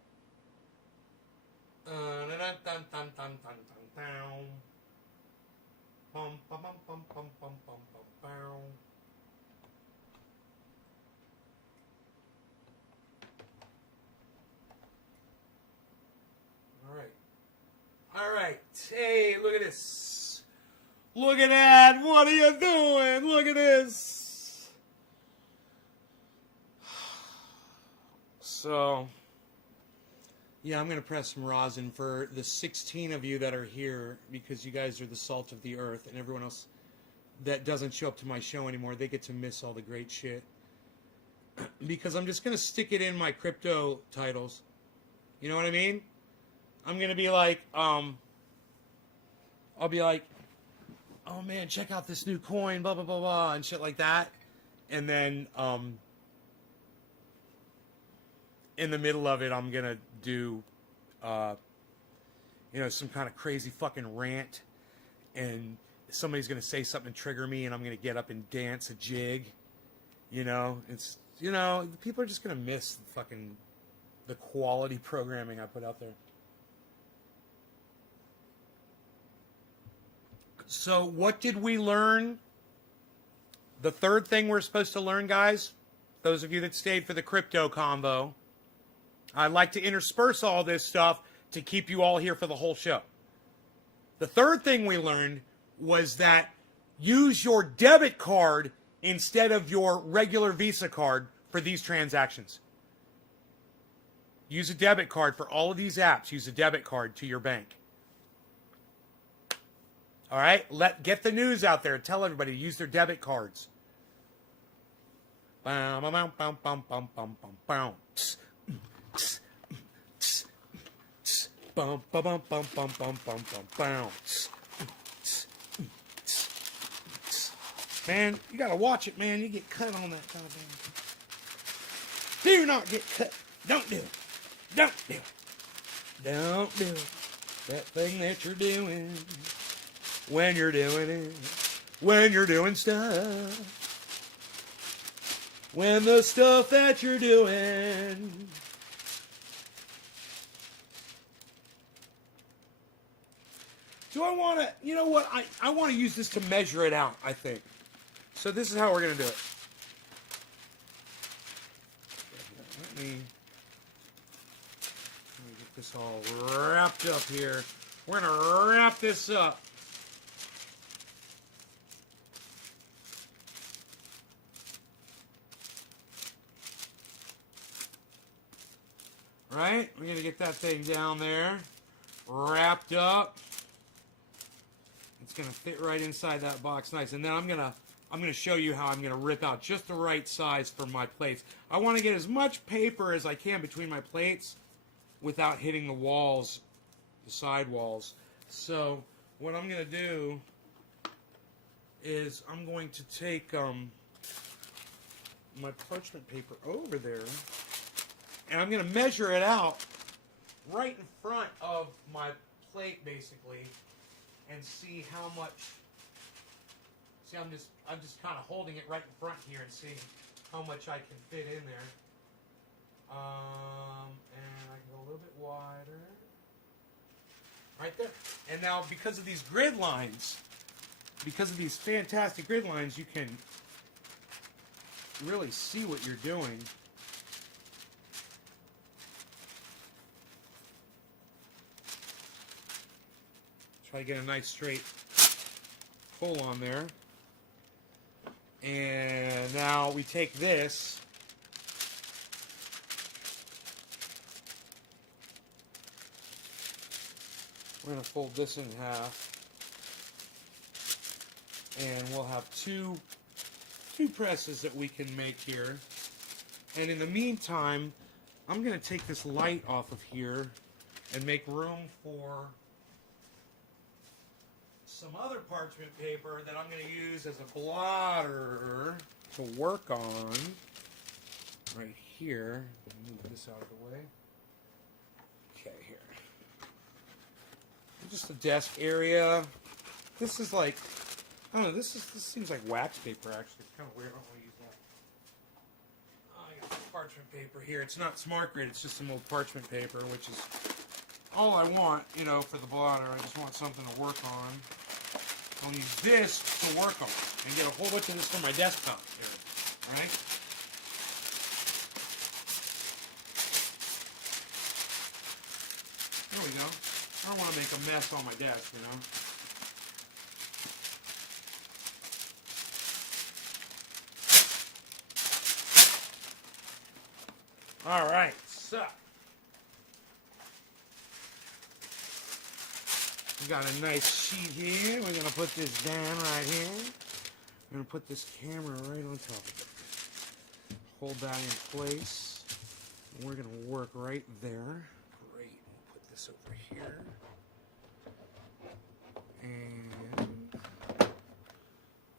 All right. Hey, look at this. Look at that. What are you doing? Look at this. So, yeah, I'm going to press some rosin for the 16 of you that are here because you guys are the salt of the earth, and everyone else that doesn't show up to my show anymore, they get to miss all the great shit. Because I'm just going to stick it in my crypto titles. You know what I mean? I'm going to be like, I'll be like, oh man, check out this new coin, blah, blah, blah, blah, and shit like that. And then, in the middle of it, I'm going to do, some kind of crazy fucking rant. And somebody's going to say something to trigger me, and I'm going to get up and dance a jig. People are just going to miss the quality programming I put out there. So what did we learn? The third thing we're supposed to learn, guys, those of you that stayed for the crypto convo, I'd like to intersperse all this stuff to keep you all here for the whole show. The third thing we learned was that use your debit card instead of your regular Visa card for these transactions. Use a debit card for all of these apps. Use a debit card to your bank. All right? Get the news out there. Tell everybody to use their debit cards. Man, you gotta watch it, man. You get cut on that kind of thing. Do not get cut. Don't do it. Don't do it. Don't do it. That thing that you're doing. When you're doing it. When you're doing stuff. When the stuff that you're doing. Do I want to, you know what? I want to use this to measure it out, I think. So this is how we're going to do it. Let me get this all wrapped up here. We're going to wrap this up. Right? We're going to get that thing down there. Wrapped up. It's going to fit right inside that box nice. And then I'm going to show you how I'm going to rip out just the right size for my plates. I want to get as much paper as I can between my plates without hitting the walls, the side walls. So what I'm going to do is I'm going to take my parchment paper over there, and I'm going to measure it out right in front of my plate, basically, and see how much. See, I'm just kind of holding it right in front here and seeing how much I can fit in there. And I can go a little bit wider. Right there. And now, because of these grid lines, because of these fantastic grid lines, you can really see what you're doing. Try to get a nice straight pull on there. And now we take this. We're going to fold this in half. And we'll have two 2 presses that we can make here. And in the meantime, I'm going to take this light off of here and make room for some other parchment paper that I'm going to use as a blotter to work on right here. Move this out of the way. Okay, here. Just a desk area. This is like, I don't know, this seems like wax paper actually. It's kind of weird. I don't want to use that. Oh, I got some parchment paper here. It's not Smart Grid, it's just some old parchment paper, which is all I want, you know, for the blotter. I just want something to work on. I'll use this to work on and get a whole bunch of this for my desktop here. Alright? There we go. I don't want to make a mess on my desk, you know. Alright, so we got a nice sheet here. We're going to put this down right here. We're going to put this camera right on top of it. Hold that in place. And we're going to work right there. Great. We'll put this over here. And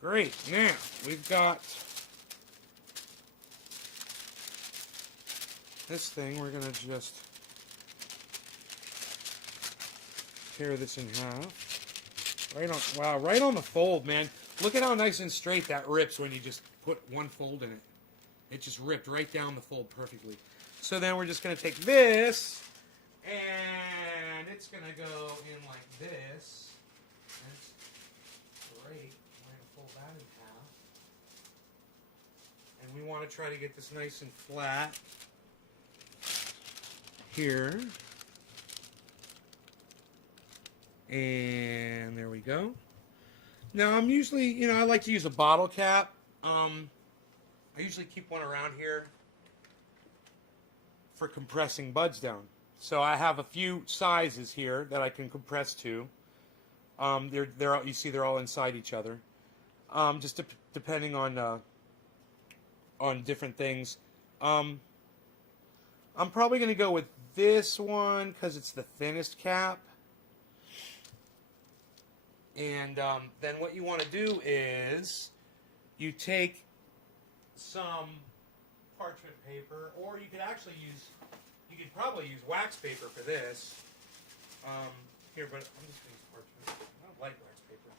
great. Now, we've got this thing. We're going to just tear this in half. Right on, wow, right on the fold, man. Look at how nice and straight that rips when you just put one fold in it. It just ripped right down the fold perfectly. So then we're just going to take this, and it's going to go in like this. That's great. We're going to fold that in half. And we want to try to get this nice and flat here. And there we go. Now I'm usually, you know, I like to use a bottle cap. I usually keep one around here for compressing buds down. So I have a few sizes here that I can compress to. You see they're all inside each other. Just depending on different things. I'm probably going to go with this one because it's the thinnest cap. And then what you want to do is you take some parchment paper, or you could probably use wax paper for this. Here, but I'm just going to use parchment. I don't like wax paper.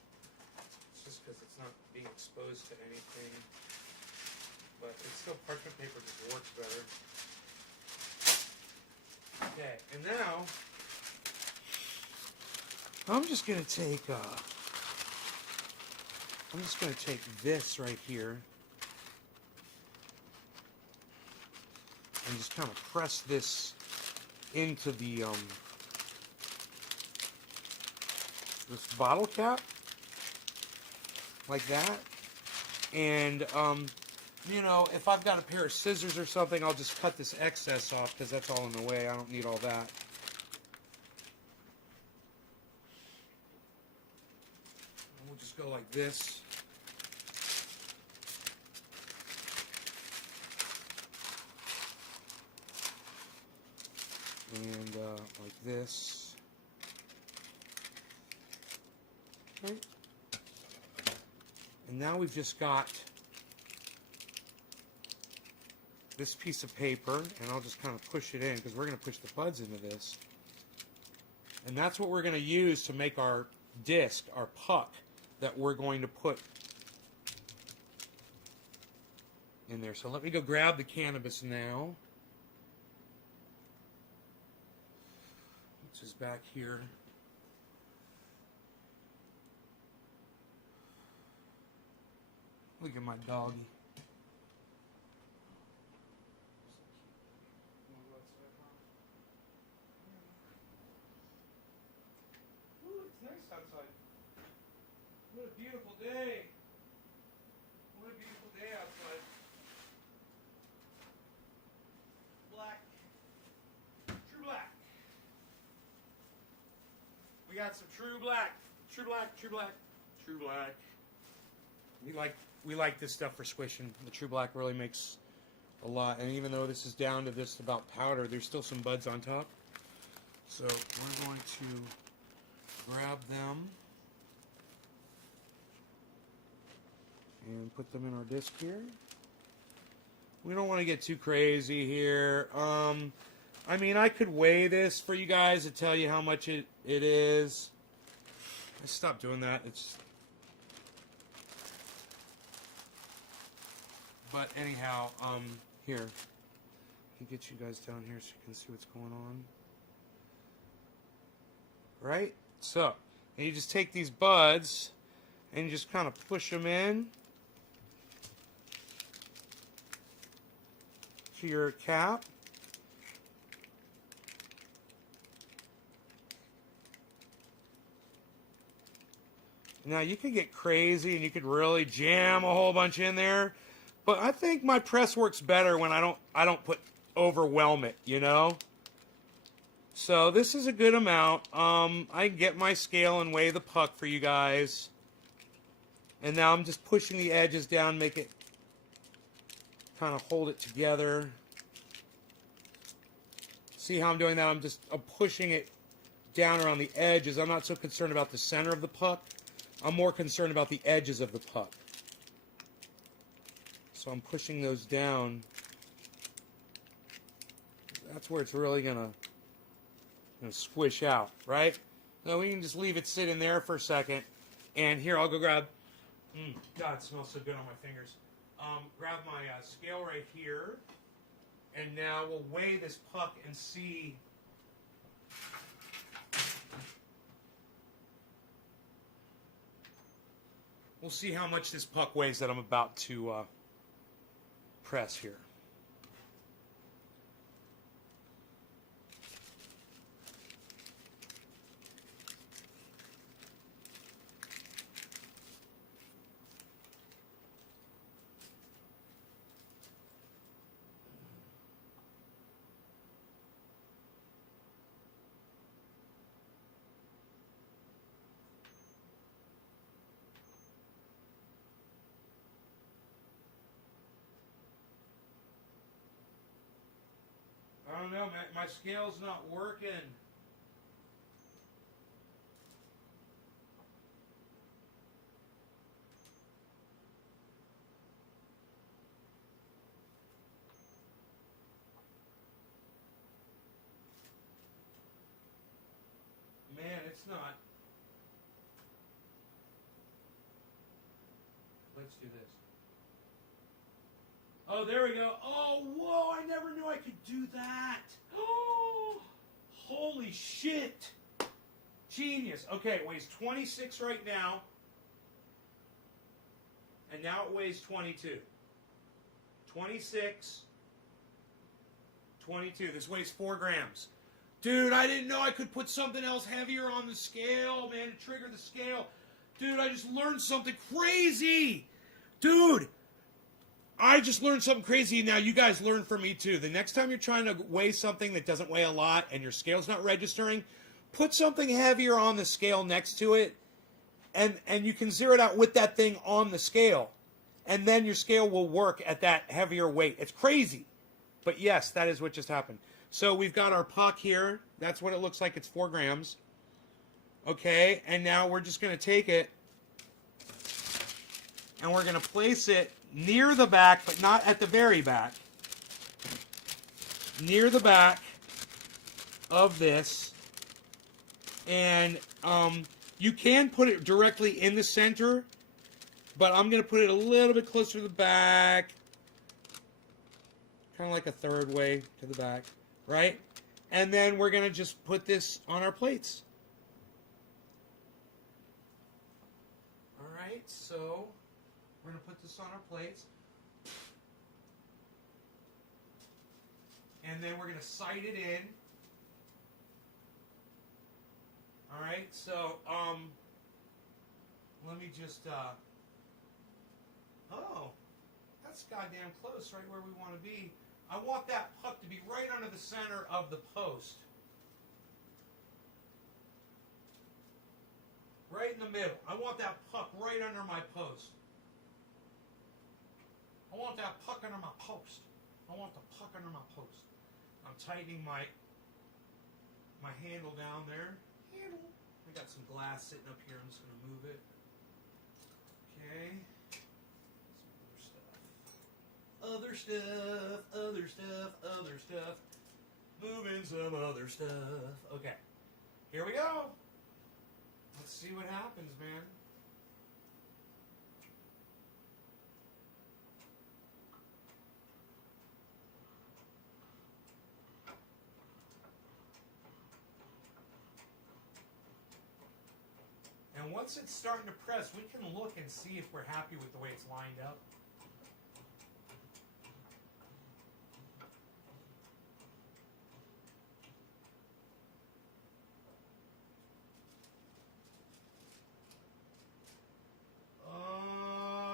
It's just because it's not being exposed to anything. But it's still, parchment paper just works better. Okay, and now I'm just going to take this right here and just kind of press this into the this bottle cap like that. And you know, if I've got a pair of scissors or something, I'll just cut this excess off because that's all in the way. I don't need all that. We'll just go like this. And like this. Okay. And now we've just got this piece of paper, and I'll just kind of push it in because we're going to push the buds into this. And that's what we're going to use to make our disc, our puck, that we're going to put in there. So let me go grab the cannabis now. Which is back here. Look at my doggy. Ooh, it's nice outside. What a beautiful day. What a beautiful day outside. Black. True black. We got some true black. True black, true black, true black. We like we like this stuff for squishing. The True Black really makes a lot. And even though this is down to just about powder, there's still some buds on top. So we're going to grab them and put them in our disc here. We don't want to get too crazy here. I mean, I could weigh this for you guys to tell you how much it is. I stopped doing that. But anyhow, here. Let me get you guys down here so you can see what's going on. Right? So, and you just take these buds and you just kind of push them in to your cap. Now you could get crazy and you could really jam a whole bunch in there, but I think my press works better when I don't overwhelm it, you know. So this is a good amount. I can get my scale and weigh the puck for you guys, and now I'm just pushing the edges down, make it kind of hold it together. See how I'm doing that? I'm pushing it down around the edges. I'm not so concerned about the center of the puck. I'm more concerned about the edges of the puck. So I'm pushing those down. That's where it's really gonna squish out, right? Now we can just leave it sit in there for a second. And here, I'll go grab, God, it smells so good on my fingers. Grab my scale right here. And now we'll weigh this puck and see. We'll see how much this puck weighs that I'm about to press here. I don't know, my scale's not working. Man, it's not. Let's do this. Oh, there we go. Oh, whoa, I never knew I could do that. Oh, holy shit. Genius. Okay, it weighs 26 right now. And now it weighs 22. 26, 22. This weighs 4 grams. Dude, I didn't know I could put something else heavier on the scale, man, to trigger the scale. Dude, I just learned something crazy. Dude, I just learned something crazy. Now you guys learn from me too. The next time you're trying to weigh something that doesn't weigh a lot and your scale's not registering, put something heavier on the scale next to it, and you can zero it out with that thing on the scale. And then your scale will work at that heavier weight. It's crazy. But yes, that is what just happened. So we've got our puck here. That's what it looks like. It's 4 grams. Okay, and now we're just going to take it and we're going to place it near the back, but not at the very back. Near the back of this. And you can put it directly in the center, but I'm going to put it a little bit closer to the back. Kind of like a third way to the back, right? And then we're going to just put this on our plates. All right, so we're going to put this on our plates. And then we're going to sight it in. All right, so let me just, oh, that's goddamn close, right where we want to be. I want that puck to be right under the center of the post. Right in the middle. I want that puck right under my post. I want that puck under my post. I want the puck under my post. I'm tightening my handle down there. Handle. I got some glass sitting up here. I'm just going to move it. Okay. Some other stuff. Other stuff. Other stuff. Moving some other stuff. Okay. Here we go. Let's see what happens, man. And once it's starting to press, we can look and see if we're happy with the way it's lined up.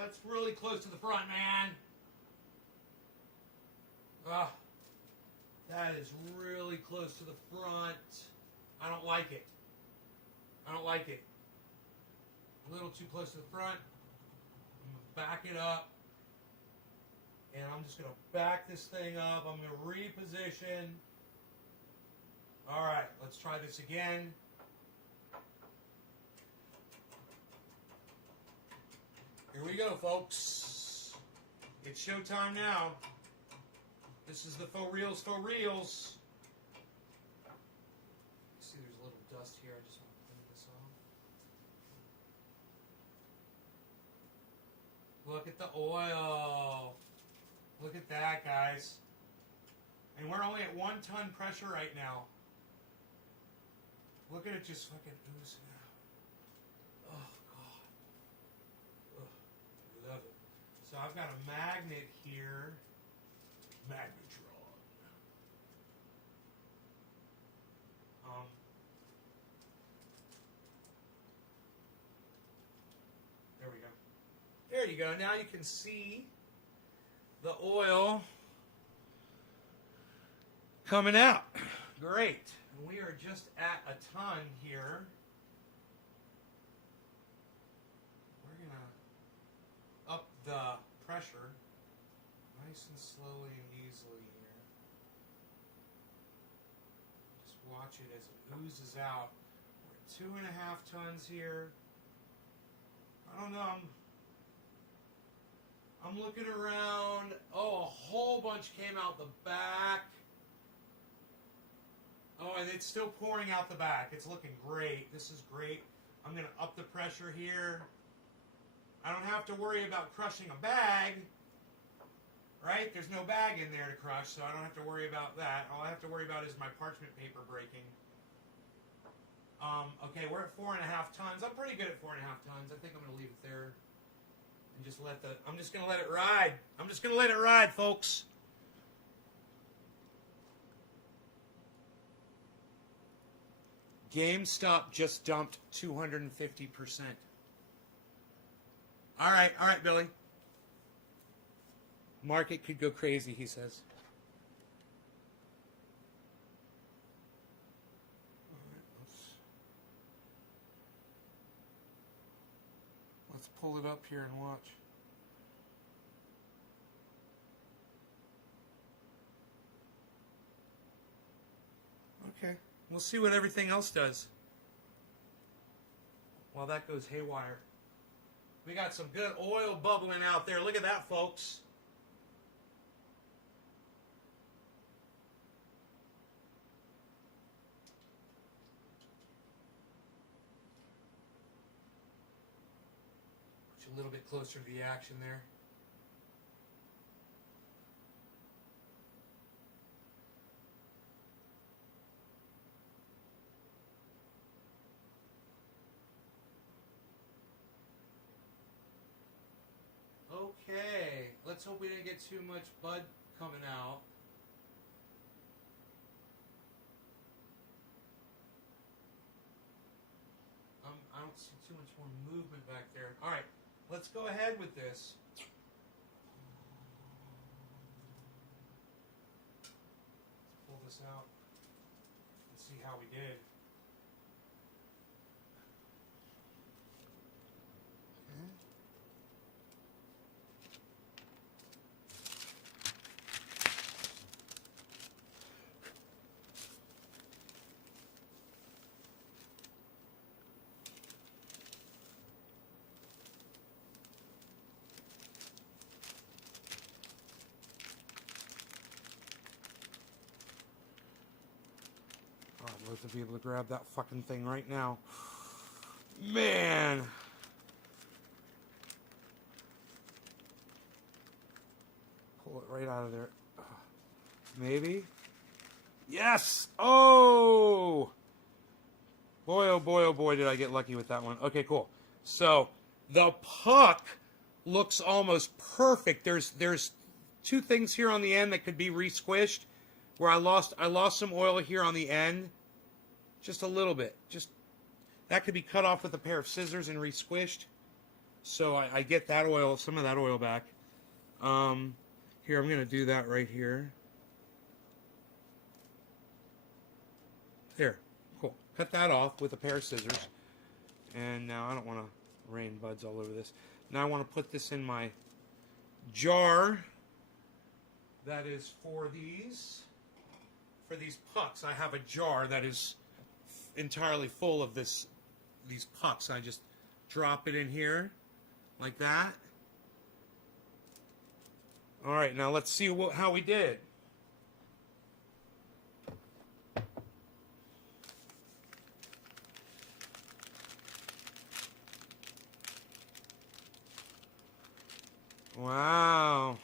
It's really close to the front, man. That is really close to the front. I don't like it. I don't like it. A little too close to the front. I'm going to back it up. And I'm just going to back this thing up. I'm going to reposition. All right, let's try this again. Here we go, folks. It's showtime now. This is the faux reels, faux reels. See, there's a little dust here. I just want to clean this off. Look at the oil. Look at that, guys. And we're only at 1 ton pressure right now. Look at it just fucking oozing out. Oh, God. Ugh, love it. So I've got a magnet here. Magnetron. There we go. There you go. Now you can see the oil coming out. Great. And we are just at a ton here. We're going to up the pressure nice and slowly and easily here. Just watch it as it oozes out. We're at 2.5 tons here. I don't know. I'm looking around. Oh, a whole bunch came out the back. Oh, and it's still pouring out the back. It's looking great. This is great. I'm going to up the pressure here. I don't have to worry about crushing a bag. Right? There's no bag in there to crush, so I don't have to worry about that. All I have to worry about is my parchment paper breaking. Okay, we're at 4.5 tons. I'm pretty good at 4.5 tons. I think I'm going to leave it there. And just let the... I'm just going to let it ride. I'm just going to let it ride, folks. GameStop just dumped 250%. All right, Billy. Market could go crazy, he says. All right, let's pull it up here and watch. Okay, we'll see what everything else does while that goes haywire. We got some good oil bubbling out there. Look at that, folks. A little bit closer to the action there. Okay, let's hope we didn't get too much bud coming out. I don't see too much more movement back there. All right. Let's go ahead with this. Let's pull this out and see how we did. Oh, I'd love to be able to grab that fucking thing right now. Man. Pull it right out of there. Maybe. Yes! Oh! Boy, oh boy, did I get lucky with that one. Okay, cool. So, the puck looks almost perfect. There's two things here on the end that could be re-squished. Where I lost some oil here on the end. Just a little bit. Just that could be cut off with a pair of scissors and re-squished. So I get that oil, some of that oil back. Here, I'm going to do that right here. There. Cool. Cut that off with a pair of scissors. And now I don't want to rain buds all over this. Now I want to put this in my jar. That is for these pucks. I have a jar that is entirely full of these pucks. I just drop it in here like that. All right, now let's see how we did. Wow.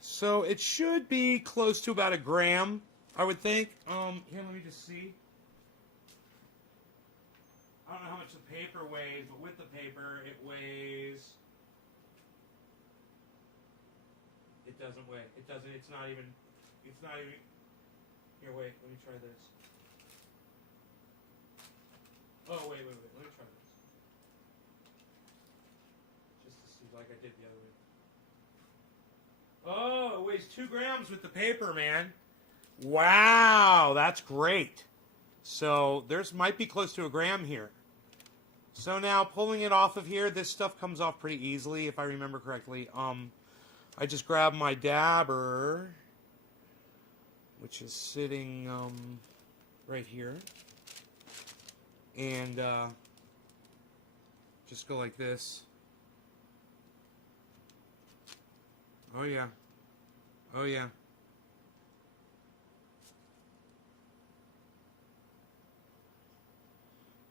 So it should be close to about a gram, I would think. Here, let me just see. I don't know how much the paper weighs, but with the paper, it weighs. It doesn't weigh. It doesn't. It's not even. Here, wait. Let me try this. Oh, wait. Let me try this. Just to see, like I did the other way. Oh, it weighs 2 grams with the paper, man. Wow, that's great. So there's might be close to a gram here. So now pulling it off of here, this stuff comes off pretty easily, if I remember correctly. I just grab my dabber, which is sitting right here, and just go like this. Oh yeah. Oh yeah.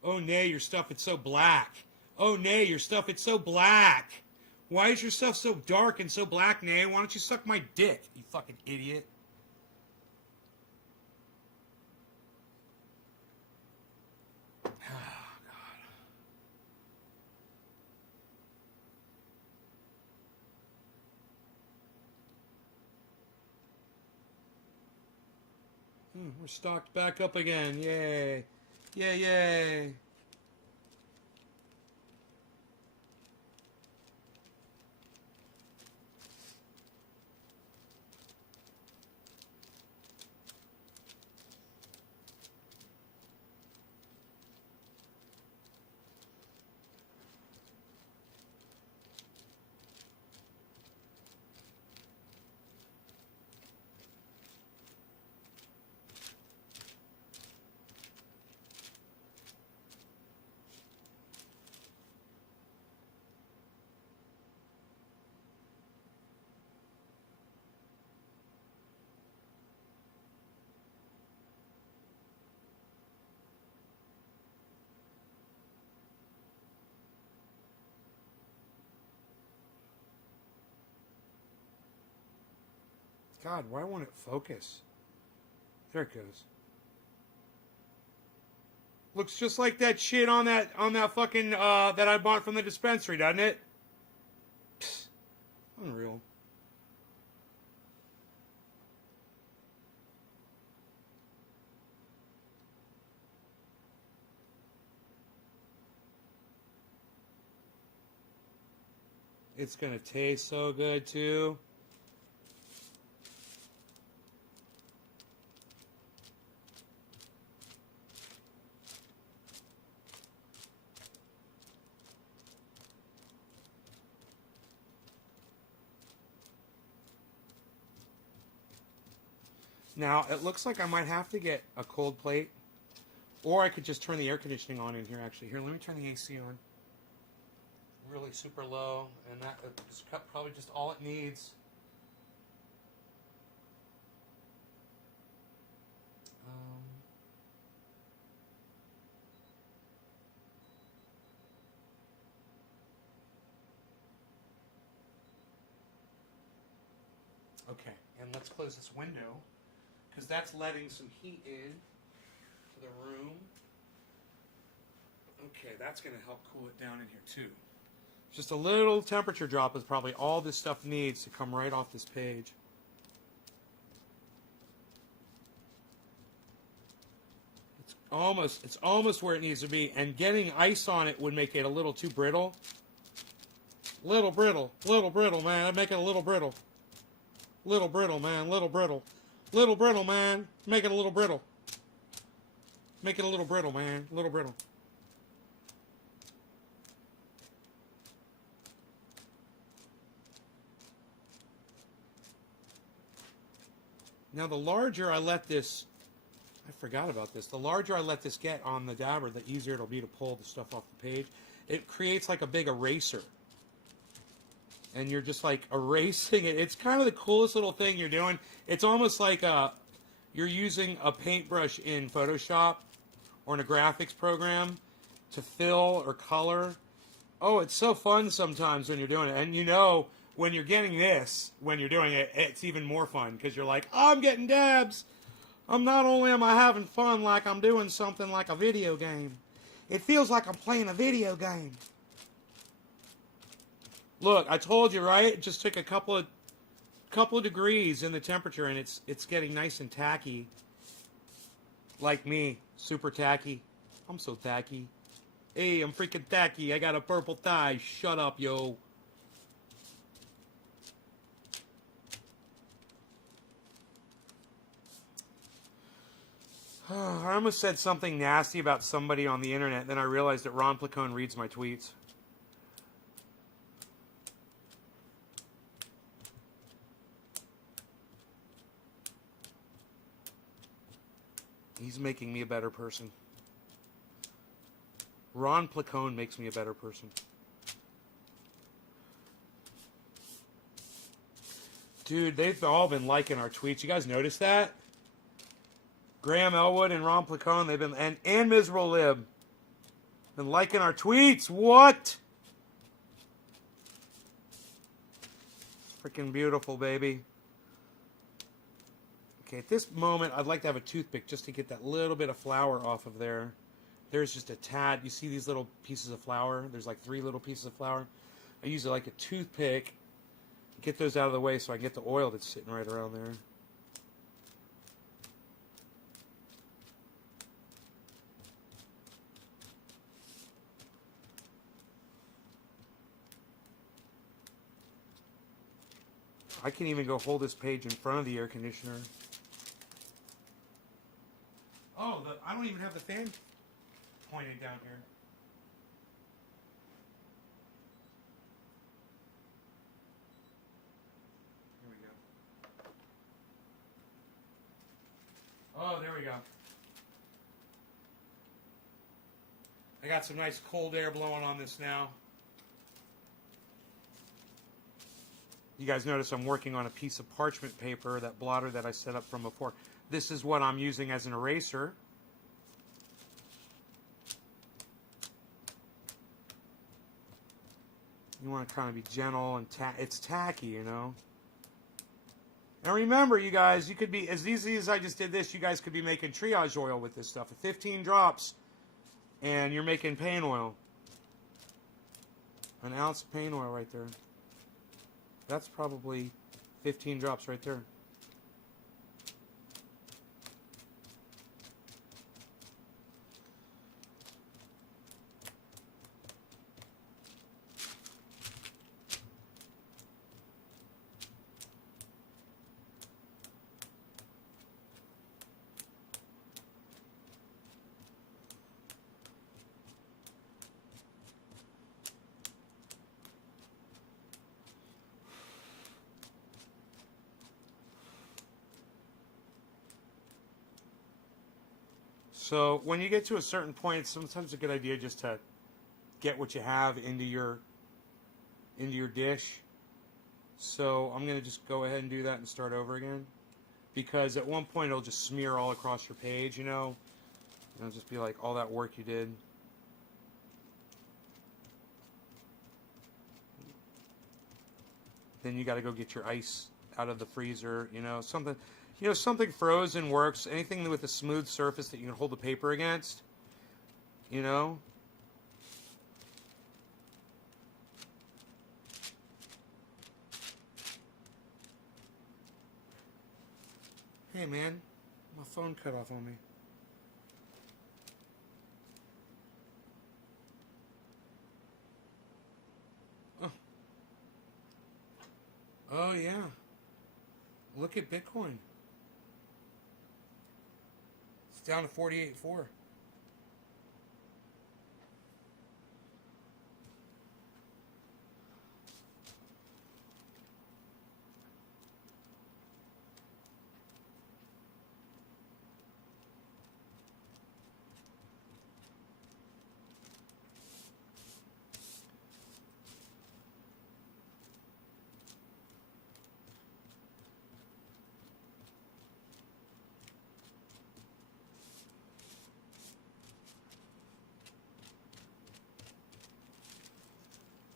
Oh nay, your stuff, it's so black. Oh nay, your stuff, it's so black. Why is your stuff so dark and so black, nay? Why don't you suck my dick, you fucking idiot? We're stocked back up again. Yay. Yay, yay. God, why won't it focus? There it goes. Looks just like that shit on that fucking that I bought from the dispensary, doesn't it? Psst. Unreal. It's gonna taste so good too. Now, it looks like I might have to get a cold plate. Or I could just turn the air conditioning on in here, actually. Here, let me turn the AC on. really super low, and that is probably just all it needs. Okay, and let's close this window because that's letting some heat in to the room. Okay, that's going to help cool it down in here too. Just a little temperature drop is probably all this stuff needs to come right off this page. It's almost where it needs to be, and getting ice on it would make it a little too brittle. Little brittle, man. I'd make it a little brittle. Little brittle, man. Little brittle. Little brittle, man. Make it a little brittle. Make it a little brittle, man. Little brittle. Now the larger I let this, I forgot about this. The larger I let this get on the dabber, the easier it'll be to pull the stuff off the page. It creates like a big eraser. And you're just like erasing it. It's kind of the coolest little thing you're doing. It's almost like you're using a paintbrush in Photoshop or in a graphics program to fill or color. Oh, it's so fun sometimes when you're doing it. And you know, when you're getting this, when you're doing it, it's even more fun because you're like, oh, I'm getting dabs. Not only am I having fun like I'm doing something like a video game. It feels like I'm playing a video game. Look, I told you, right? It just took a couple of degrees in the temperature, and it's getting nice and tacky. Like me, super tacky. I'm so tacky. Hey, I'm freaking tacky. I got a purple tie. Shut up, yo. I almost said something nasty about somebody on the internet, then I realized that Ron Placone reads my tweets. He's making me a better person. Ron Placone makes me a better person. Dude, they've all been liking our tweets. You guys notice that? Graham Elwood and Ron Placone, they've been, and Miserable Lib, been liking our tweets. What? It's freaking beautiful, baby. Okay, at this moment, I'd like to have a toothpick just to get that little bit of flour off of there. There's just a tad. You see these little pieces of flour? There's like 3 little pieces of flour. I use it like a toothpick. Get those out of the way so I can get the oil that's sitting right around there. I can even go hold this page in front of the air conditioner. Oh, I don't even have the fan pointed down here. Here we go. Oh, there we go. I got some nice cold air blowing on this now. You guys notice I'm working on a piece of parchment paper, that blotter that I set up from before. This is what I'm using as an eraser. You want to kind of be gentle and it's tacky, you know. And remember, you guys, you could be, as easy as I just did this, you guys could be making triage oil with this stuff. 15 drops, and you're making paint oil. An ounce of paint oil right there. That's probably 15 drops right there. So when you get to a certain point, it's sometimes a good idea just to get what you have into your into your dish. So I'm going to just go ahead and do that and start over again. Because at one point it'll just smear all across your page, you know. It'll just be like all that work you did. Then you got to go get your ice out of the freezer, you know. Something frozen works. Anything with a smooth surface that you can hold the paper against, you know. Hey man, my phone cut off on me. Oh yeah. Look at Bitcoin. It's down to 48.4.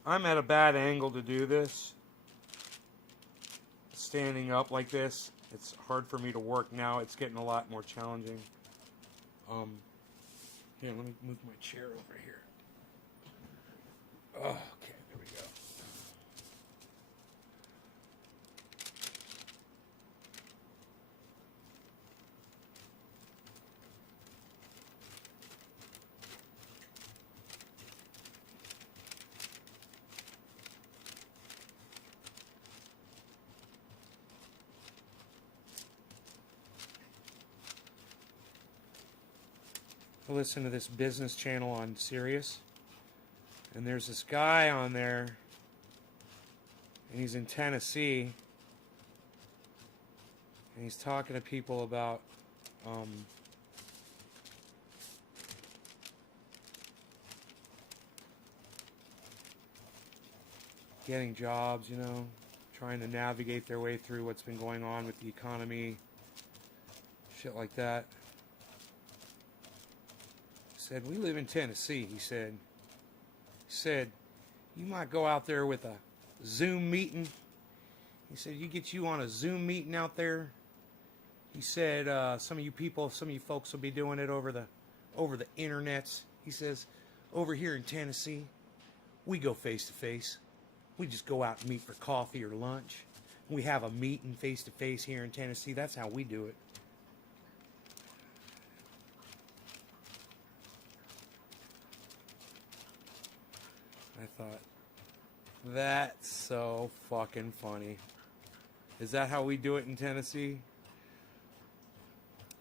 I'm at a bad angle to do this. Standing up like this, it's hard for me to work now. It's getting a lot more challenging. Here, let me move my chair over here. Oh, okay, there we go. I listen to this business channel on Sirius, and there's this guy on there, and he's in Tennessee, and he's talking to people about getting jobs, you know, trying to navigate their way through what's been going on with the economy, shit like that. Said, we live in Tennessee, he said, you might go out there with a Zoom meeting. He said, you get you on a Zoom meeting out there. He said, some of you folks will be doing it over the internets. He says, over here in Tennessee, we go face to face. We just go out and meet for coffee or lunch. We have a meeting face to face here in Tennessee. That's how we do it. I thought, that's so fucking funny. Is that how we do it in Tennessee?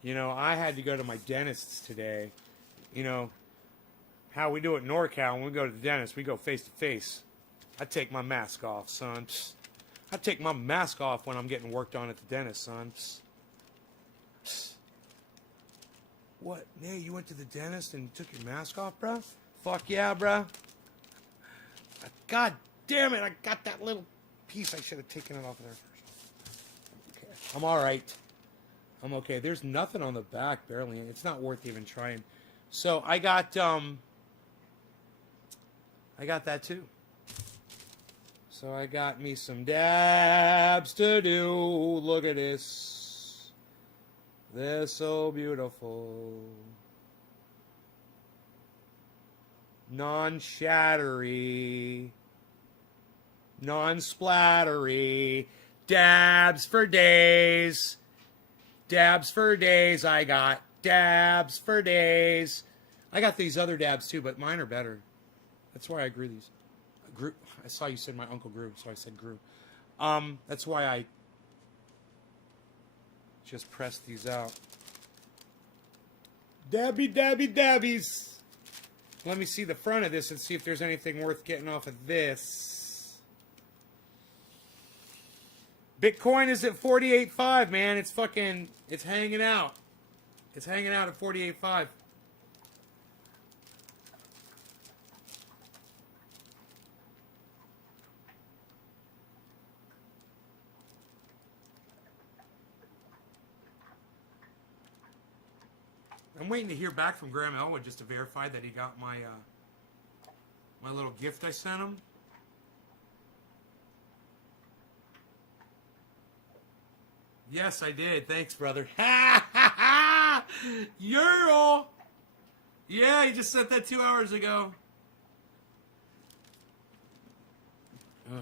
You know, I had to go to my dentist's today. You know, how we do it in NorCal, when we go to the dentist, we go face to face. I take my mask off, son. I take my mask off when I'm getting worked on at the dentist, son. What? Nay, you went to the dentist and took your mask off, bro? Fuck yeah, bro. God damn it, I got that little piece. I should have taken it off of there first. Okay. I'm alright. I'm okay. There's nothing on the back, barely. It's not worth even trying. So I got that too. So I got me some dabs to do. Look at this. They're so beautiful. Non-shattery. Non-splattery. Dabs for days. Dabs for days I got. Dabs for days. I got these other dabs too, but mine are better. That's why I grew these. I saw you said my uncle grew, so I said grew. That's why I just pressed these out. Dabby, dabby, dabbies. Let me see the front of this and see if there's anything worth getting off of this. Bitcoin is at 48.5, man. It's hanging out. It's hanging out at 48.5. I'm waiting to hear back from Graham Elwood just to verify that he got my my little gift I sent him. Yes, I did. Thanks, brother. Ha ha ha! Ural! Yeah, he just sent that 2 hours ago. Oh.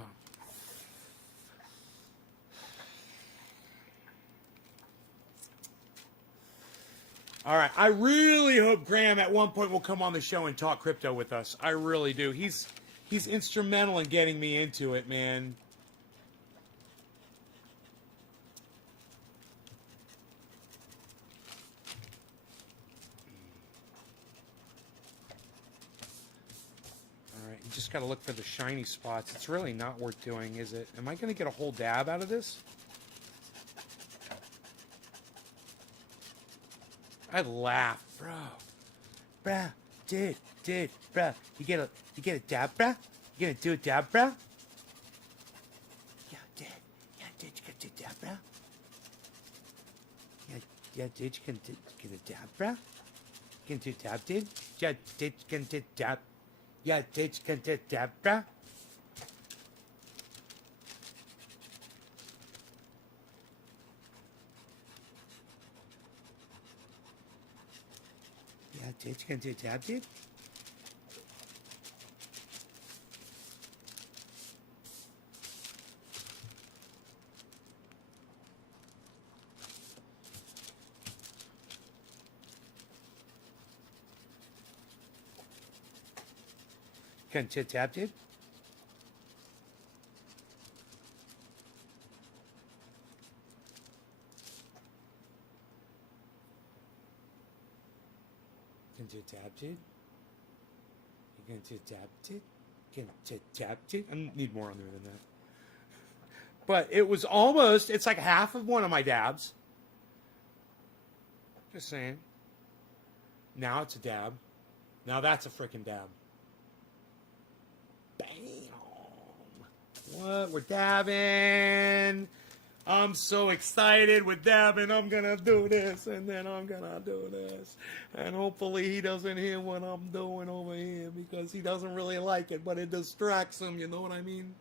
All right. I really hope Graham at one point will come on the show and talk crypto with us. I really do. He's instrumental in getting me into it, man. All right. You just got to look for the shiny spots. It's really not worth doing, is it? Am I going to get a whole dab out of this? I laugh, bro. Bruh, dude, bruh. You get a dab, bruh? You gonna do a dab, bruh? Yeah, dude, you gonna do a dab, bruh? Yeah, dude, you gonna get a dab, bruh? You gonna do a dab, dude? Yeah, dude, you gonna do a dab? Yeah, dude, you gonna do a dab, bruh? Yeah, dude, you gonna do a dab, dude? Gonna do a dab, dude? Gonna do a dab, dude? You gonna do a dab, dude? Gonna do a dab, dude? I need more on there than that. But it was almost, it's like half of one of my dabs. Just saying. Now it's a dab. Now that's a freaking dab. Bam. What? We're dabbing. I'm so excited with dabbing. I'm going to do this, and then I'm going to do this. And hopefully he doesn't hear what I'm doing over here because he doesn't really like it, but it distracts him. You know what I mean?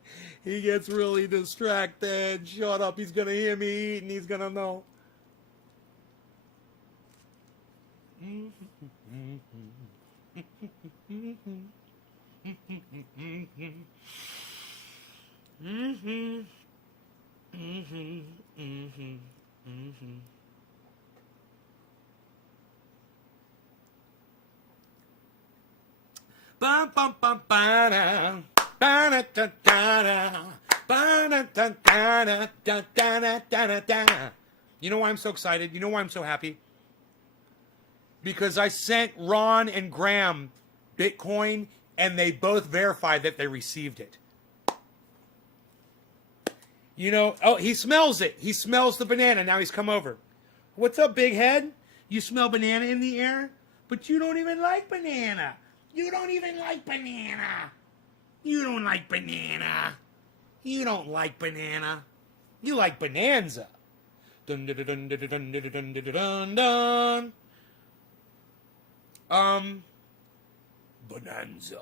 He gets really distracted. Shut up. He's going to hear me eat, and he's going to know. Bum bum bum ba da ba da da da ba da da da da da da da. You know why I'm so excited? You know why I'm so happy? Because I sent Ron and Graham Bitcoin, and they both verified that they received it. You know, oh, he smells it. He smells the banana. Now he's come over. What's up, big head? You smell banana in the air? But you don't even like banana. You don't even like banana. You don't like banana. You don't like banana. You like bonanza. Dun dun dun dun dun dun dun dun dun. Bonanza.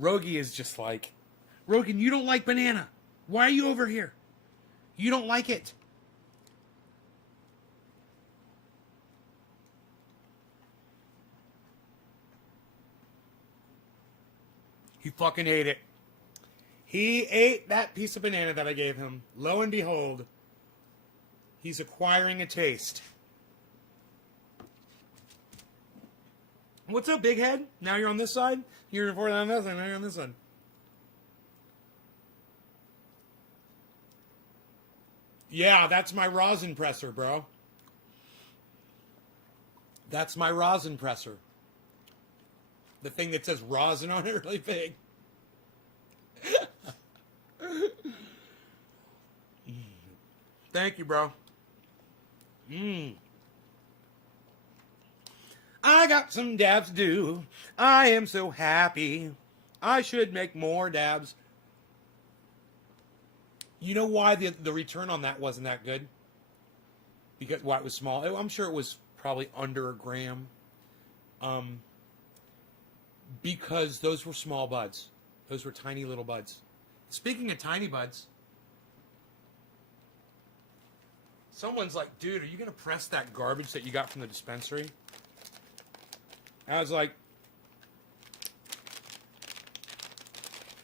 Rogi is just like, Rogan, you don't like banana. Why are you over here? You don't like it. He fucking ate it. He ate that piece of banana that I gave him. Lo and behold, he's acquiring a taste. What's up, big head? Now you're on this side? You're before on this side, now you're on this side. Yeah, that's my rosin presser, bro. That's my rosin presser. The thing that says rosin on it really big. Thank you, bro. I got some dabs to do. I am so happy. I should make more dabs. You know why the return on that wasn't that good? Because why it was small. I'm sure it was probably under a gram. Because those were small buds. Those were tiny little buds. Speaking of tiny buds, someone's like, dude, are you going to press that garbage that you got from the dispensary? I was like,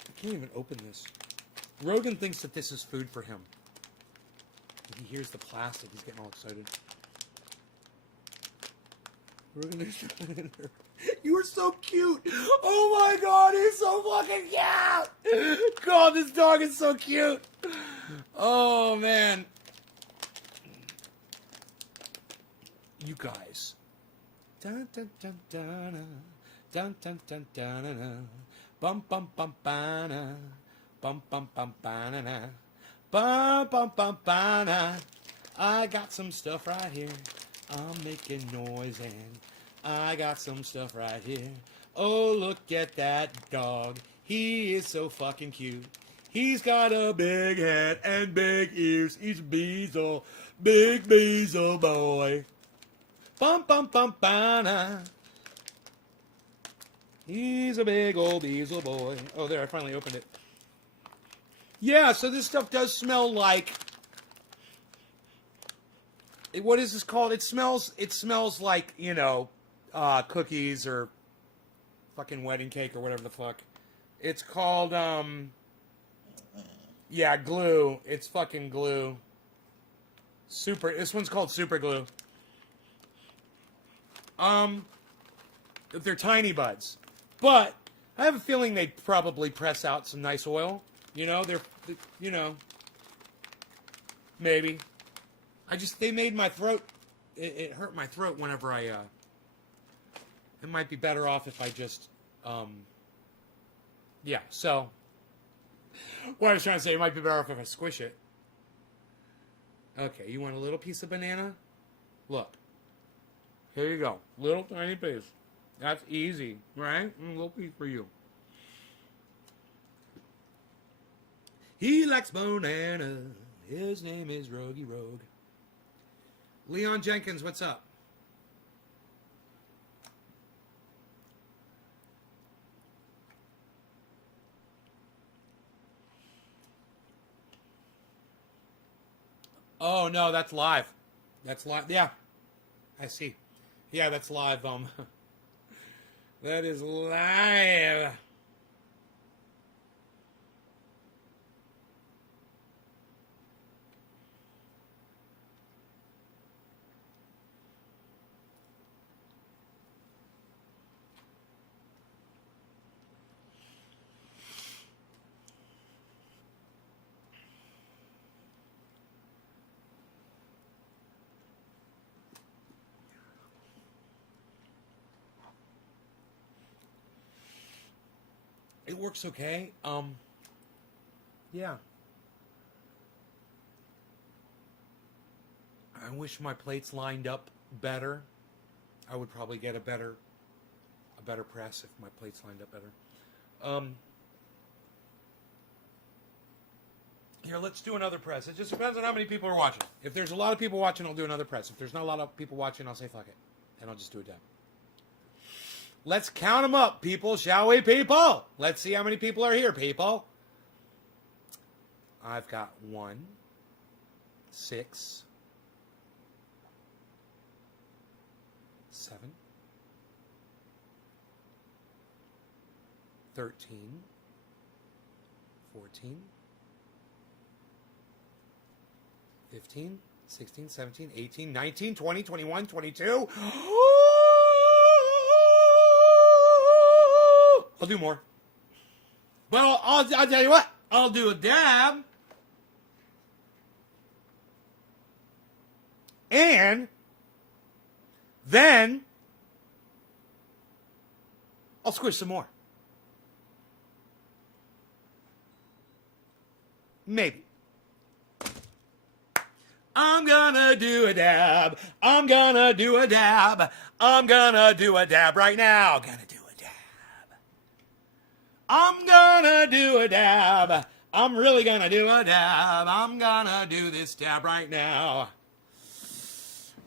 I can't even open this. Rogan thinks that this is food for him. He hears the plastic. He's getting all excited. Rogan, you are so cute. Oh my God, he's so fucking cute. God, this dog is so cute. Oh man. You guys. Dun dun dun dun dun dun dun dun dun. Bum bum bum bana. Bum bum bum bana. Bum bum bum bana. I got some stuff right here. I'm making noise and I got some stuff right here. Oh, look at that dog. He is so fucking cute. He's got a big head and big ears. He's Beezle, big Beezle boy. Bum bum bum bana. He's a big old Beezle boy. Oh, there, I finally opened it. Yeah, so this stuff does smell like... What is this called? It smells like, you know, cookies or fucking wedding cake or whatever the fuck. It's called, yeah, glue. It's fucking glue. This one's called super glue. They're tiny buds. But I have a feeling they probably press out some nice oil. You know, you know, maybe. They made my throat, it hurt my throat whenever it might be better off if I just, yeah, so, what I was trying to say, it might be better off if I squish it. Okay, you want a little piece of banana? Look, here you go, little tiny piece. That's easy, right? A little piece for you. He likes banana. His name is Rogie Rogue. Leon Jenkins, what's up? Oh, no, that's live. That's live. Yeah, I see. Yeah, that's live. That is live. It works okay. Yeah. I wish my plates lined up better. I would probably get a better press if my plates lined up better. Here, let's do another press. It just depends on how many people are watching. If there's a lot of people watching, I'll do another press. If there's not a lot of people watching, I'll say fuck it. And I'll just do a dab. Let's count them up, people, shall we, people? Let's see how many people are here, people. I've got 1, 6, 7, 13, 14, 15, 16, 17, 18, 19, 20, 21, 22. I'll do more. But I'll tell you what. I'll do a dab. And then I'll squish some more. Maybe. I'm gonna do a dab. I'm gonna do a dab. I'm gonna do a dab right now. Gonna do a dab. I'm gonna do a dab. I'm really gonna do a dab. I'm gonna do this dab right now.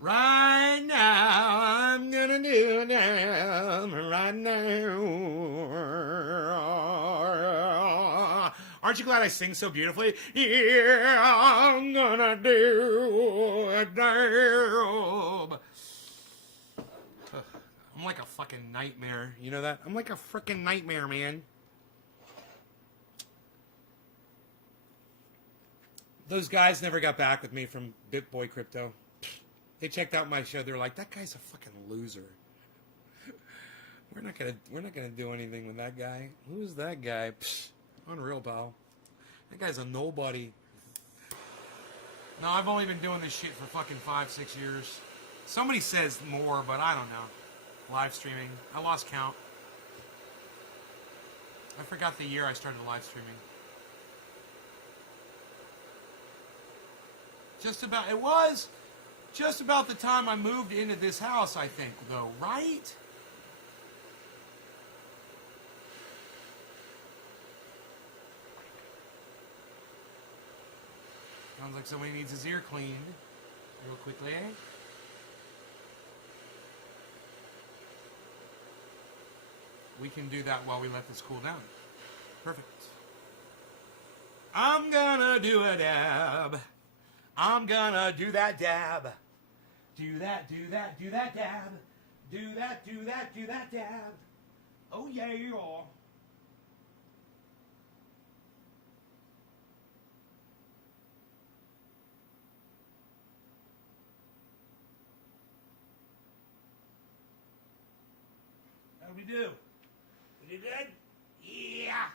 Right now, I'm gonna do a dab. Right now. Aren't you glad I sing so beautifully? Yeah, I'm gonna do a dab. I'm like a fucking nightmare. You know that? I'm like a freaking nightmare, man. Those guys never got back with me from BitBoy Crypto. They checked out my show. They're like, that guy's a fucking loser. We're not gonna do anything with that guy. Who's that guy? Psh, unreal, pal. That guy's a nobody. No, I've only been doing this shit for fucking 5-6 years. Somebody says more, but I don't know. Live streaming. I lost count. I forgot the year I started live streaming. It was just about the time I moved into this house, I think, though, right? Sounds like somebody needs his ear cleaned real quickly, eh? We can do that while we let this cool down. Perfect. I'm gonna do a dab. I'm gonna do that dab. Do that, do that, do that dab. Do that, do that, do that dab. Oh yeah, you are. How do we do? We do good? Yeah.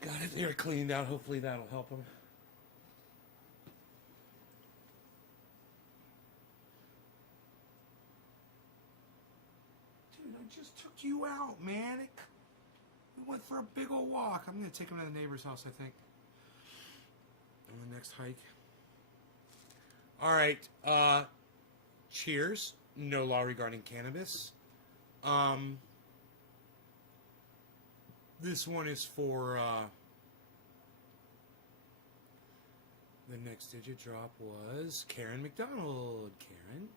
Got his ear cleaned out. Hopefully that'll help him. Dude, I just took you out, man. We went for a big old walk. I'm going to take him to the neighbor's house, I think. On the next hike. All right. Cheers. No law regarding cannabis. This one is for, the next digit drop was Karen McDonald. Karen,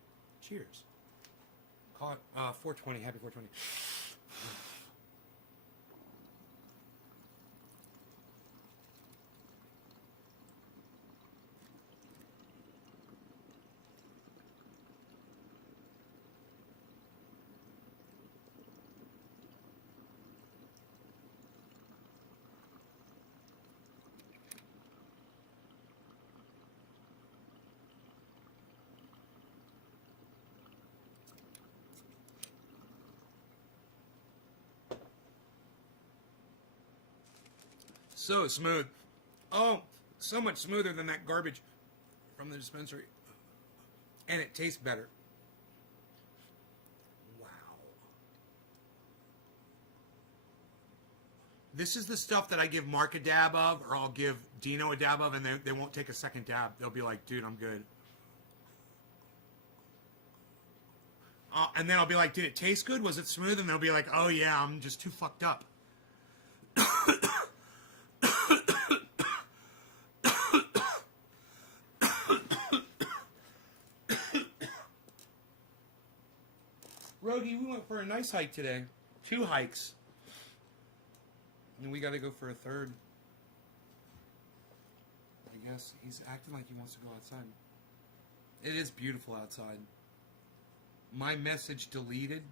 cheers. Call it 420. Happy 420. So smooth. Oh, so much smoother than that garbage from the dispensary. And it tastes better. Wow. This is the stuff that I give Mark a dab of, or I'll give Dino a dab of, and they won't take a second dab. They'll be like, dude, I'm good. And then I'll be like, did it taste good? Was it smooth? And they'll be like, oh yeah, I'm just too fucked up. Rogie, we went for a nice hike today. 2 hikes. And we got to go for a third. I guess he's acting like he wants to go outside. It is beautiful outside. My message deleted.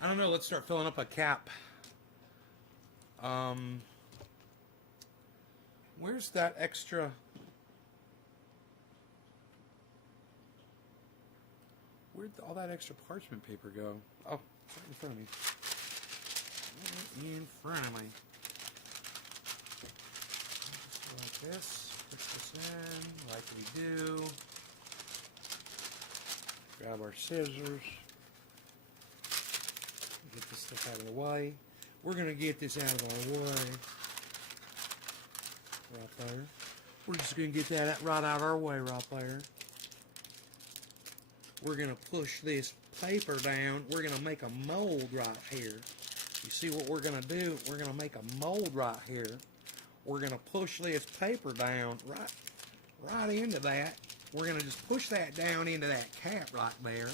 I don't know. Let's start filling up a cap. Where's that extra... Where'd all that extra parchment paper go? Oh, it's right in front of me. Right in front of me. Just like this. Put this in like we do. Grab our scissors. Get this stuff out of the way. We're going to get this out of our way. right there. We're just going to get that right out our way right there. We're going to push this paper down. We're going to make a mold right here. You see what we're going to do? We're going to make a mold right here. We're going to push this paper down right into that. We're going to just push that down into that cap right there.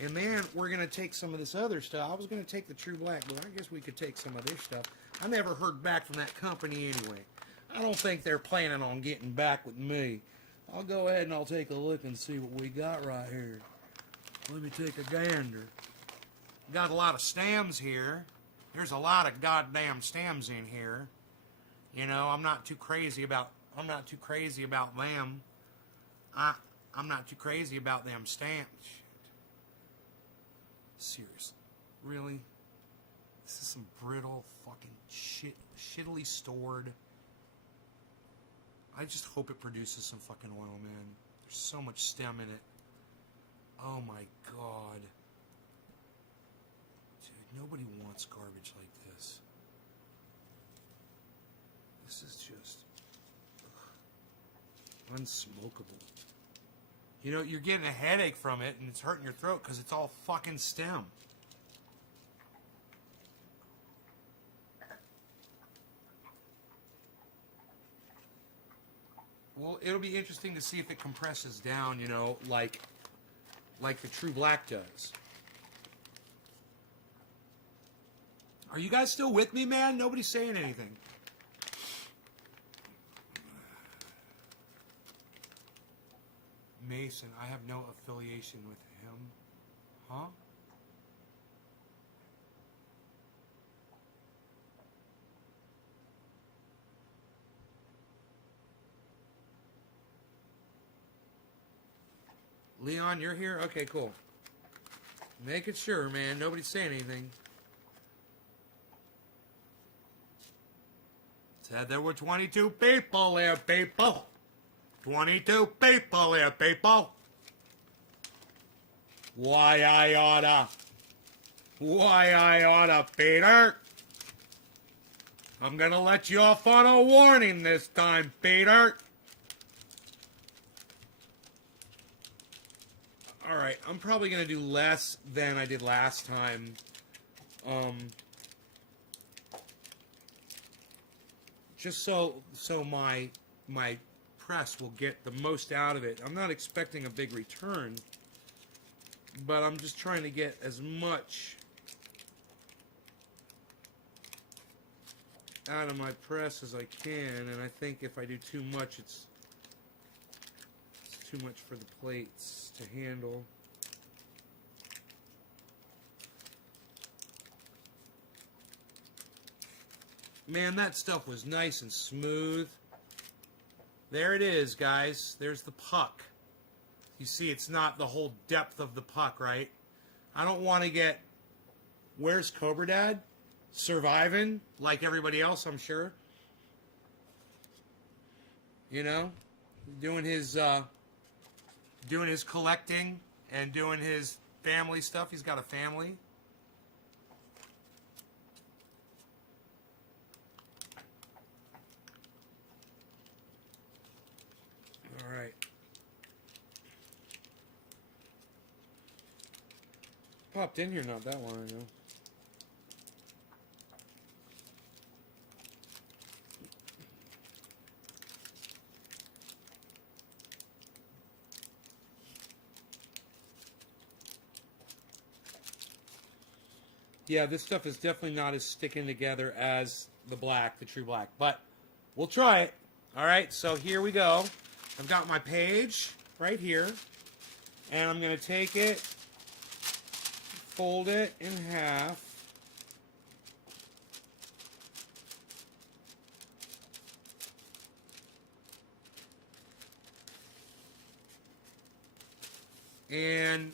And then we're going to take some of this other stuff. I was going to take the True Black, but I guess we could take some of this stuff. I never heard back from that company anyway. I don't think they're planning on getting back with me. I'll go ahead and I'll take a look and see what we got right here. Let me take a gander. Got a lot of stems here. There's a lot of goddamn stems in here. You know, I'm not too crazy about them. I'm not too crazy about them stamps. Seriously. Really? This is some brittle fucking shit, shittily stored. I just hope it produces some fucking oil, man. There's so much stem in it. Oh my god. Dude, nobody wants garbage like this. This is just unsmokable. You know, you're getting a headache from it and it's hurting your throat because it's all fucking stem. Well, it'll be interesting to see if it compresses down, you know, like the True Black does. Are you guys still with me, man? Nobody's saying anything. Mason, I have no affiliation with him. Huh? Leon, you're here? Okay, cool. Making sure, man. Nobody's saying anything. Said there were 22 people here, people. 22 people here, people. Why I oughta, Peter. I'm gonna let you off on a warning this time, Peter. Alright, I'm probably going to do less than I did last time. Just so my press will get the most out of it. I'm not expecting a big return, but I'm just trying to get as much out of my press as I can, and I think if I do too much, it's too much for the plates to handle. Man, that stuff was nice and smooth. There it is, guys. There's the puck. You see, it's not the whole depth of the puck, right? I don't want to get... Where's Cobra Dad? Surviving, like everybody else, I'm sure. You know? Doing his collecting and doing his family stuff. He's got a family. All right. Popped in here not that long ago. Yeah, this stuff is definitely not as sticking together as the black, the True Black. But we'll try it. All right, so here we go. I've got my page right here. And I'm going to take it, fold it in half. And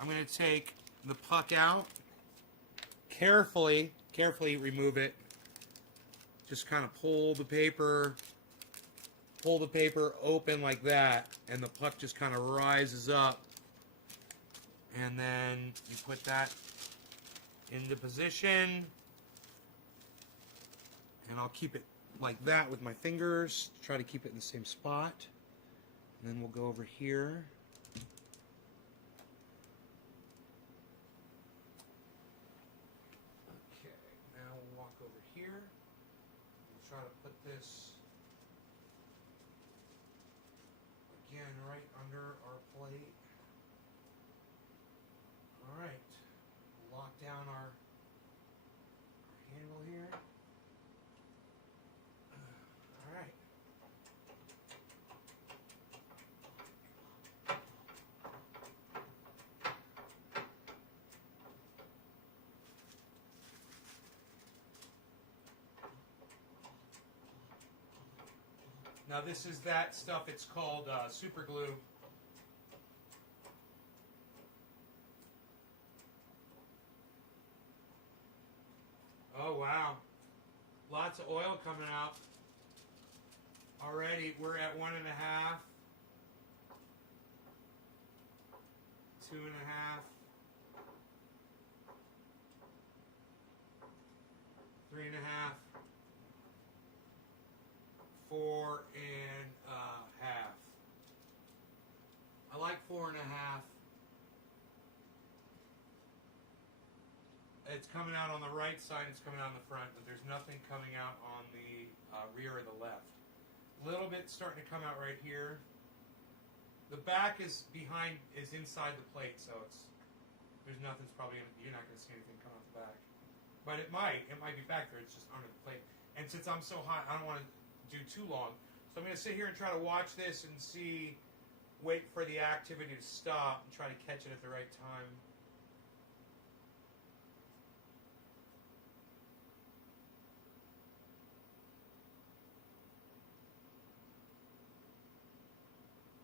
I'm going to take the puck out. Carefully remove it. Just kind of pull the paper open like that, and the puck just kind of rises up. And then you put that into position, and I'll keep it like that with my fingers, try to keep it in the same spot. And then we'll go over here. Okay, now we'll walk over here. We'll try to put this again right under our plate. All right, lock down our handle here. All right. Now this is that stuff, it's called super glue. Oh wow, lots of oil coming out. Already we're at 1.5, 2.5, 3.5, 4.5. I like 4.5. It's coming out on the right side, it's coming out on the front, but there's nothing coming out on the rear or the left. A little bit starting to come out right here. The back is behind, is inside the plate, so there's nothing's probably, you're not going to see anything come out the back. But it might be back there, it's just under the plate. And since I'm so hot, I don't want to do too long. So I'm going to sit here and try to watch this and wait for the activity to stop and try to catch it at the right time.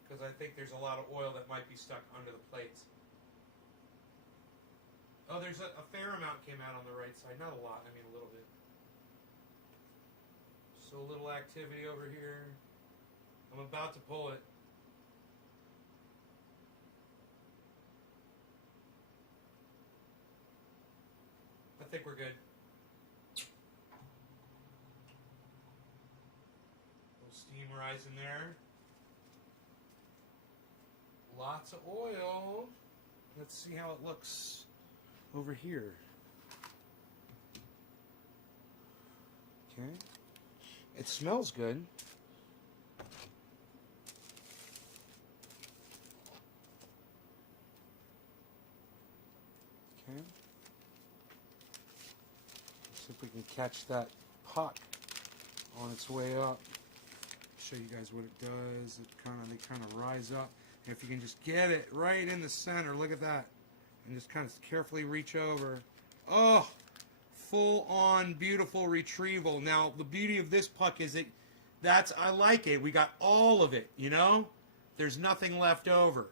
Because I think there's a lot of oil that might be stuck under the plates. Oh, there's a fair amount came out on the right side. Not a lot, I mean a little bit. So a little activity over here. I'm about to pull it. I think we're good. A little steam rising there. Lots of oil. Let's see how it looks over here. Okay. It smells good. Okay. See if we can catch that puck on its way up. Show you guys what it does. They kind of rise up. And if you can just get it right in the center, look at that. And just kind of carefully reach over. Oh, full on beautiful retrieval. Now, the beauty of this puck is I like it. We got all of it, you know? There's nothing left over.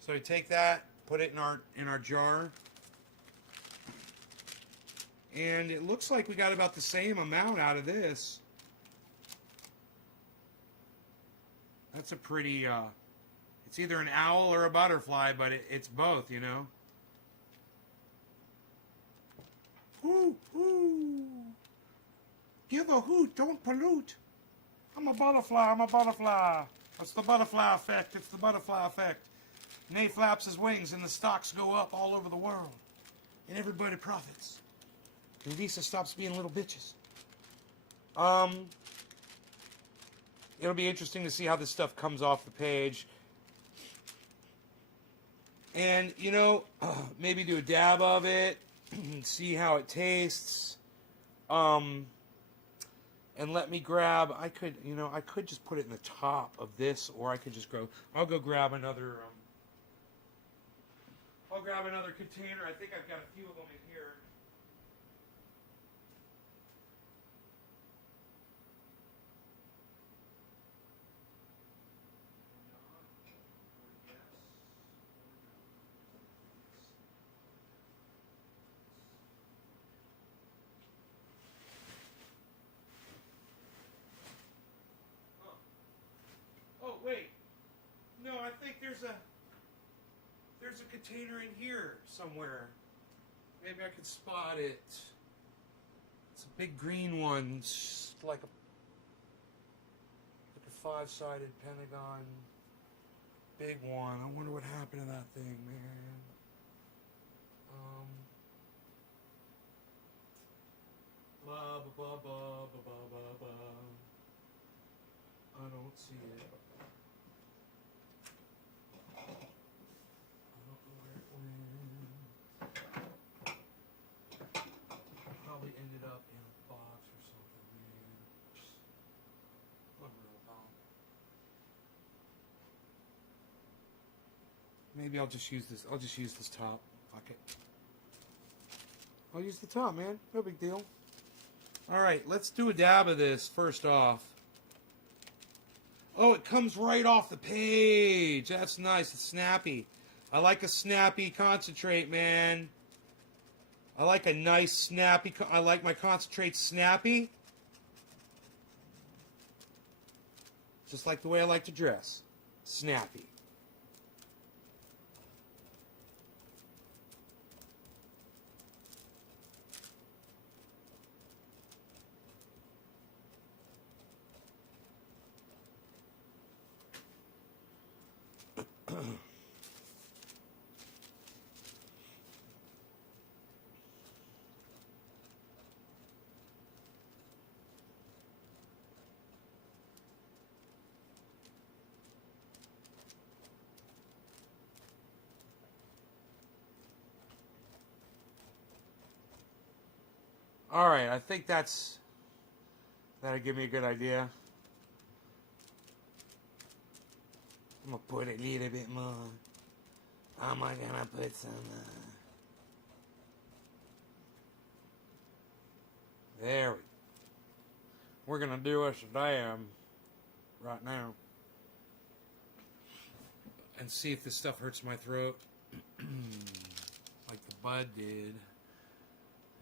So we take that, put it in our jar. And it looks like we got about the same amount out of this. That's a pretty, it's either an owl or a butterfly, but it's both, you know. Woo, woo. Give a hoot, don't pollute. I'm a butterfly. It's the butterfly effect, Nay flaps his wings and the stocks go up all over the world. And everybody profits. And Visa stops being little bitches. It'll be interesting to see how this stuff comes off the page. And, you know, maybe do a dab of it, see how it tastes. And let me grab, I could just put it in the top of this, or I could just I'll go grab another, container. I think I've got a few of them in here. Wait, no, I think there's a container in here somewhere. Maybe I could spot it. It's a big green one. It's like 5-sided Pentagon. Big one. I wonder what happened to that thing, man. Blah, blah, blah, blah, blah, blah, blah. I don't see it. I don't know where it went. Probably ended up in a box or something, man. Unreal, pal. Maybe I'll just use this. I'll just use this top. Fuck it. I'll use the top, man. No big deal. All right, let's do a dab of this first off. Oh, it comes right off the page. That's nice. It's snappy. I like a snappy concentrate, man. I like a nice snappy. I like my concentrate snappy. Just like the way I like to dress. Snappy. All right, I think that'll give me a good idea. I'm gonna put a little bit more. I'm gonna put some. There we go. We're gonna do us a dab right now and see if this stuff hurts my throat like the bud did.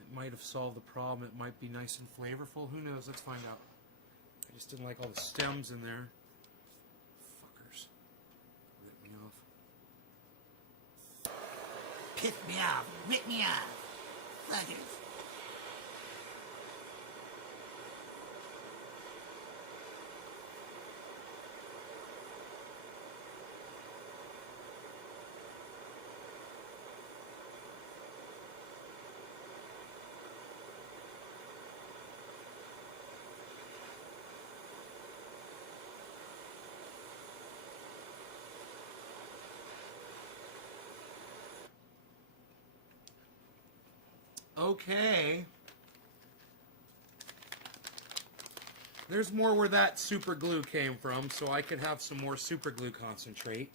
It might have solved the problem. It might be nice and flavorful. Who knows? Let's find out. I just didn't like all the stems in there. Fuckers. Rip me off. Piss me off. Rip me off. Fuckers. Okay. There's more where that super glue came from, so I could have some more super glue concentrate.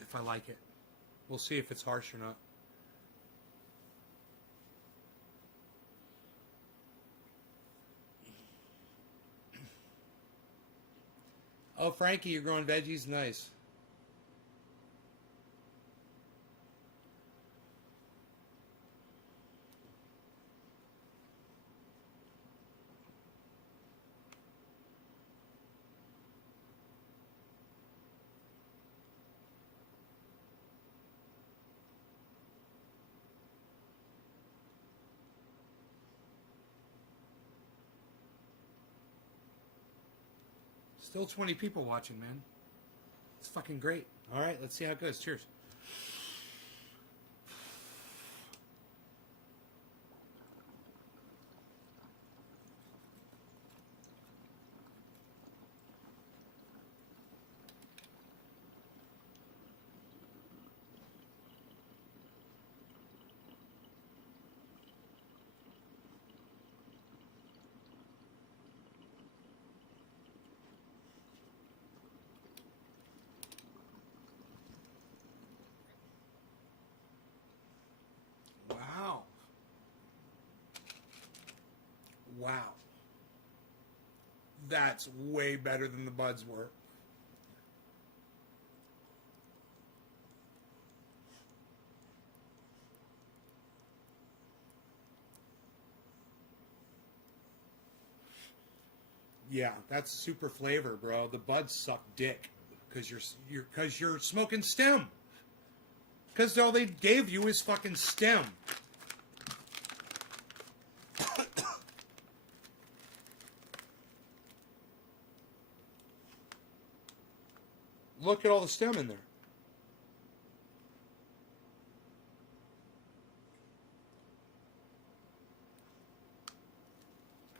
If I like it. We'll see if it's harsh or not. Oh, Frankie, you're growing veggies? Nice. Still 20 people watching, man. It's fucking great. All right, let's see how it goes. Cheers. Wow. Wow. That's way better than the buds were. Yeah, that's super flavor, bro. The buds suck dick because you're smoking stem. Because all they gave you is fucking stem. look at all the stem in there.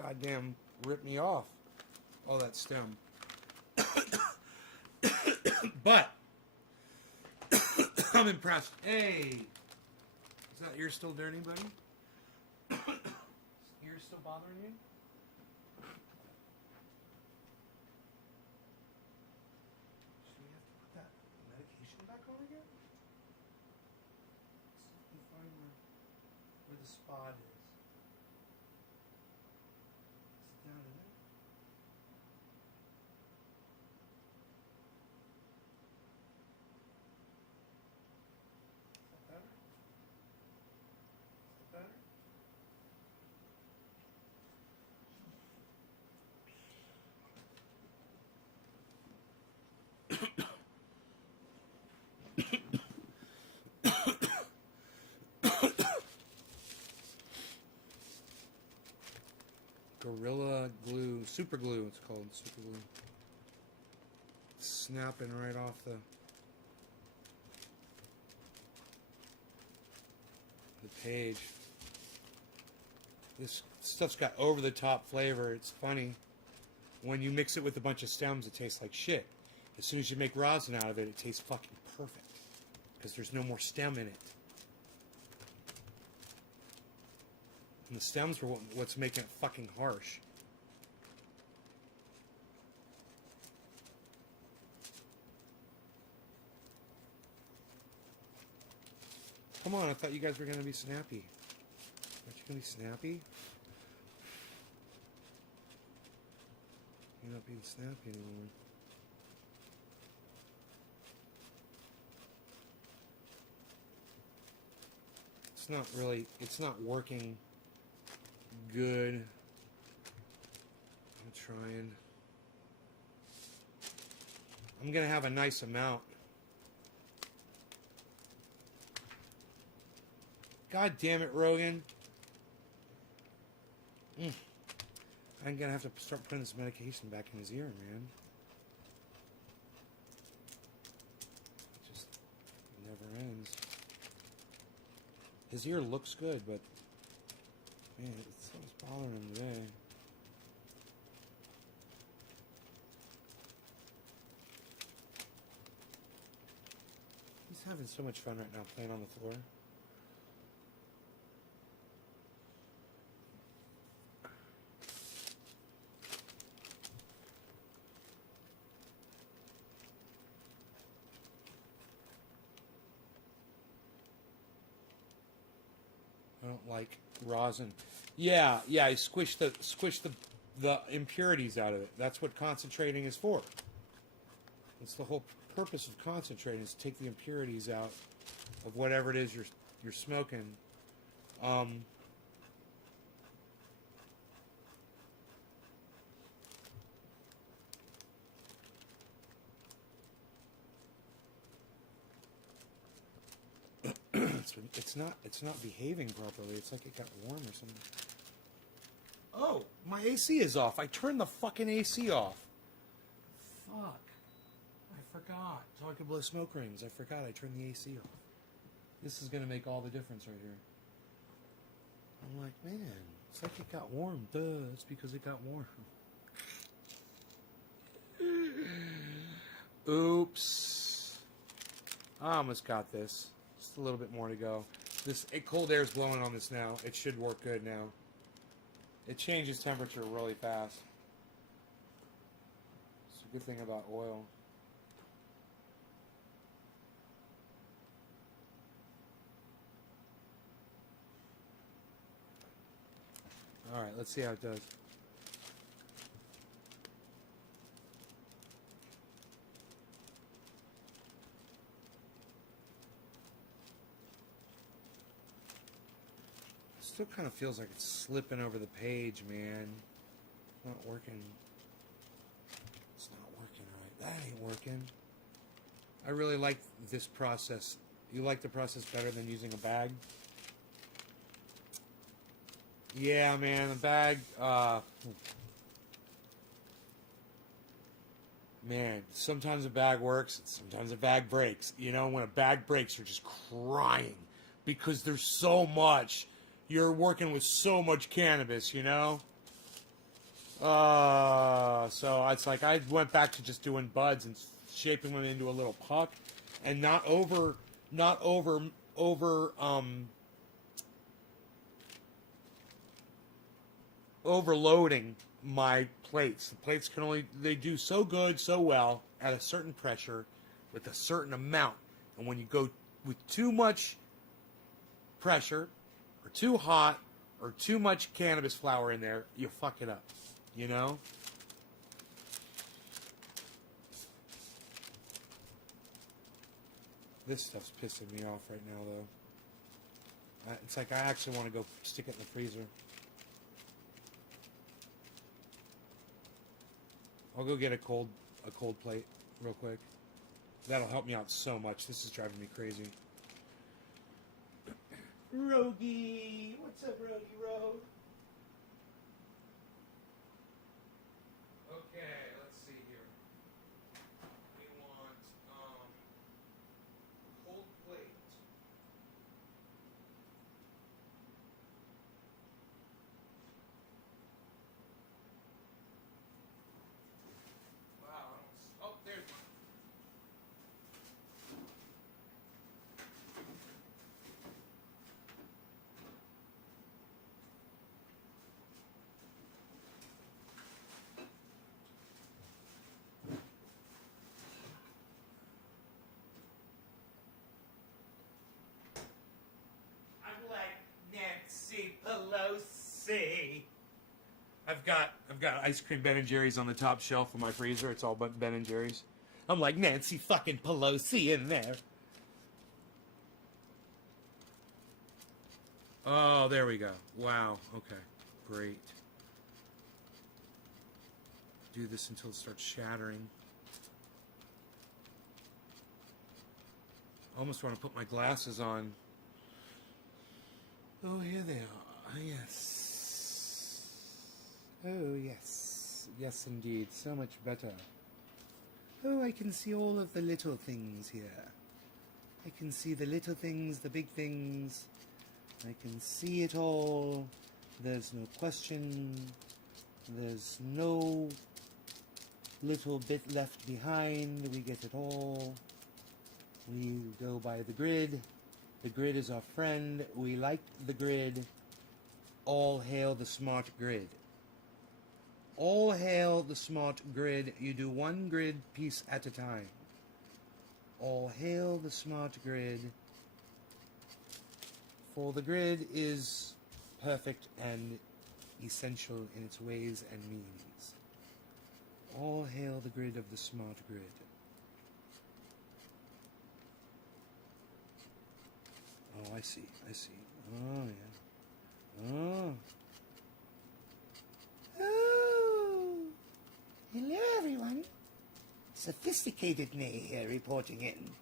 Goddamn, rip me off. All that stem. But I'm impressed. Hey, is that ear still dirty, buddy? Ear still bothering you? Should we have to put that medication back on again? Let's see if we find where the spot is. Is it down in there? Is that better? Is that better? Gorilla Glue, Super Glue, it's called Super Glue. Snapping right off the page. This stuff's got over the top flavor. It's funny. When you mix it with a bunch of stems, it tastes like shit. As soon as you make rosin out of it, it tastes fucking perfect. Because there's no more stem in it. And the stems were what's making it fucking harsh. Come on, I thought you guys were going to be snappy. Aren't you going to be snappy? You're not being snappy anymore. It's not working good. I'm trying. I'm going to have a nice amount. God damn it, Rogan. I'm going to have to start putting this medication back in his ear, man. It just never ends. His ear looks good, but man, it's something's bothering him today. He's having so much fun right now playing on the floor. I don't like rosin. Yeah, I squish the impurities out of it. That's what concentrating is for. That's the whole purpose of concentrating, is to take the impurities out of whatever it is you're smoking. It's not behaving properly. It's like it got warm or something. Oh, my AC is off. I turned the fucking AC off. Fuck. I forgot. So I could blow smoke rings. I forgot I turned the AC off. This is going to make all the difference right here. I'm like, man, it's like it got warm. Duh, it's because it got warm. Oops. I almost got this. Just a little bit more to go. Cold air is blowing on this now. It should work good now. It changes temperature really fast. It's a good thing about oil. Alright, let's see how it does. Still kind of feels like it's slipping over the page, man. Not working. It's not working right. That ain't working. I really like this process. You like the process better than using a bag? Yeah, man, the bag, Man, sometimes a bag works, sometimes a bag breaks. You know, when a bag breaks, you're just crying because there's so much. You're working with so much cannabis, you know? So it's like I went back to just doing buds and shaping them into a little puck and not overloading my plates. The plates can only they do so good, so well at a certain pressure with a certain amount. And when you go with too much pressure or too hot or too much cannabis flower in there, you fuck it up. You know? This stuff's pissing me off right now though. It's like I actually want to go stick it in the freezer. I'll go get a cold plate real quick. That'll help me out so much. This is driving me crazy. Rogie, what's up, Rogie Rogue? Okay, let's see here. We want cold plate. Wow, I don't, oh, there's one. I'm like Nancy Pelosi. I've got ice cream Ben and Jerry's on the top shelf of my freezer. It's all but Ben and Jerry's. I'm like Nancy fucking Pelosi in there. Oh, there we go. Wow. Okay. Great. Do this until it starts shattering. I almost want to put my glasses on. Oh, here they are. Yes. Oh, yes. Yes, indeed. So much better. Oh, I can see all of the little things here. I can see the little things, the big things. I can see it all. There's no question. There's no little bit left behind. We get it all. We go by the grid. The grid is our friend. We like the grid. All hail the smart grid. All hail the smart grid. You do one grid piece at a time. All hail the smart grid. For the grid is perfect and essential in its ways and means. All hail the grid of the smart grid. Oh, I see. Oh, yeah. Oh. Oh. Hello, everyone. Sophisticated Nay here reporting in.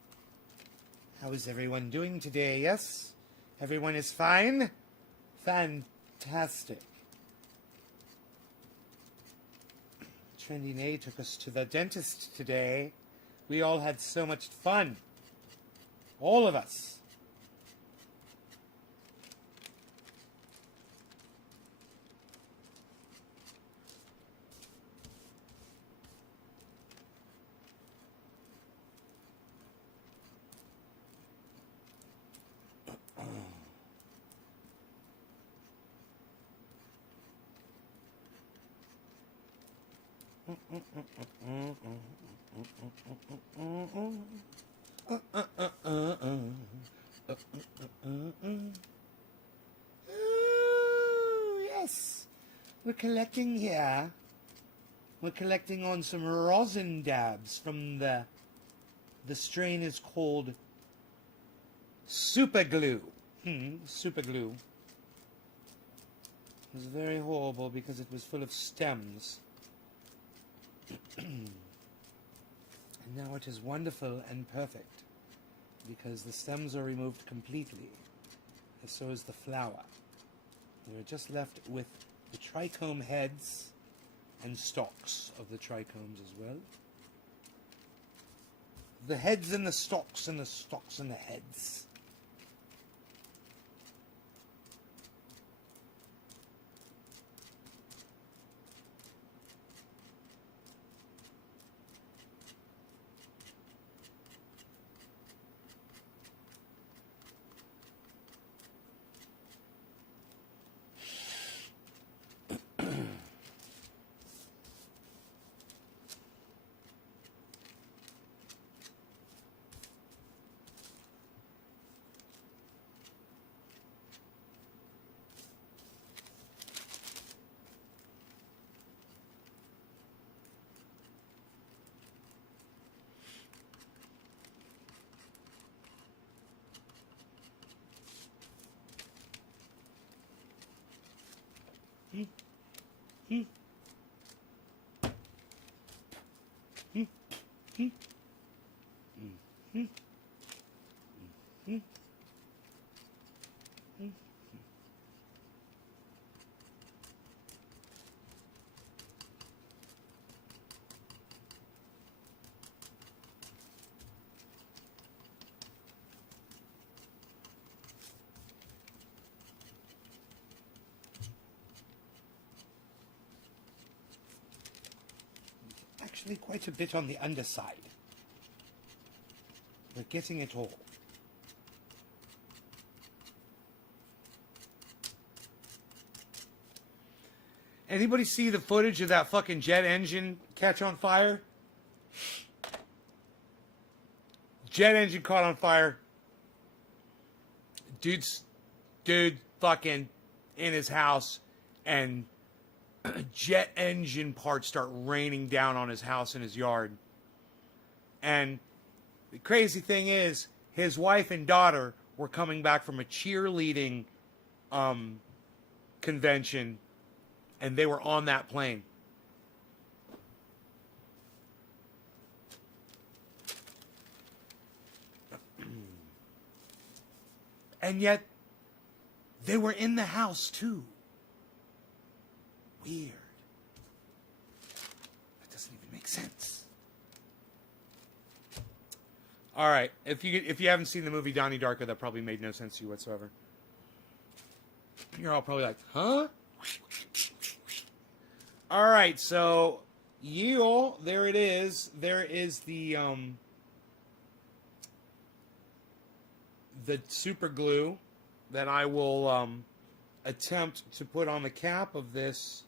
How is everyone doing today, yes? Everyone is fine? Fantastic. Trendy Nay took us to the dentist today. We all had so much fun. All of us. Oh, yes. We're collecting here. We're collecting on some rosin dabs from the strain is called Super Glue. Super Glue. It was very horrible because it was full of stems. And now it is wonderful and perfect because the stems are removed completely, and so is the flower. We're just left with the trichome heads and stalks of the trichomes as well. The heads and the stalks and the stalks and the heads. Actually, quite a bit on the underside. We're getting it all. Anybody see the footage of that fucking jet engine catch on fire? Jet engine caught on fire. Dude fucking in his house, and jet engine parts start raining down on his house and his yard. And the crazy thing is, his wife and daughter were coming back from a cheerleading convention, and they were on that plane. And yet, they were in the house too. Weird. That doesn't even make sense. All right, if you haven't seen the movie Donnie Darko, that probably made no sense to you whatsoever. You're all probably like, huh? All right, so there it is. There is the super glue that I will attempt to put on the cap of this.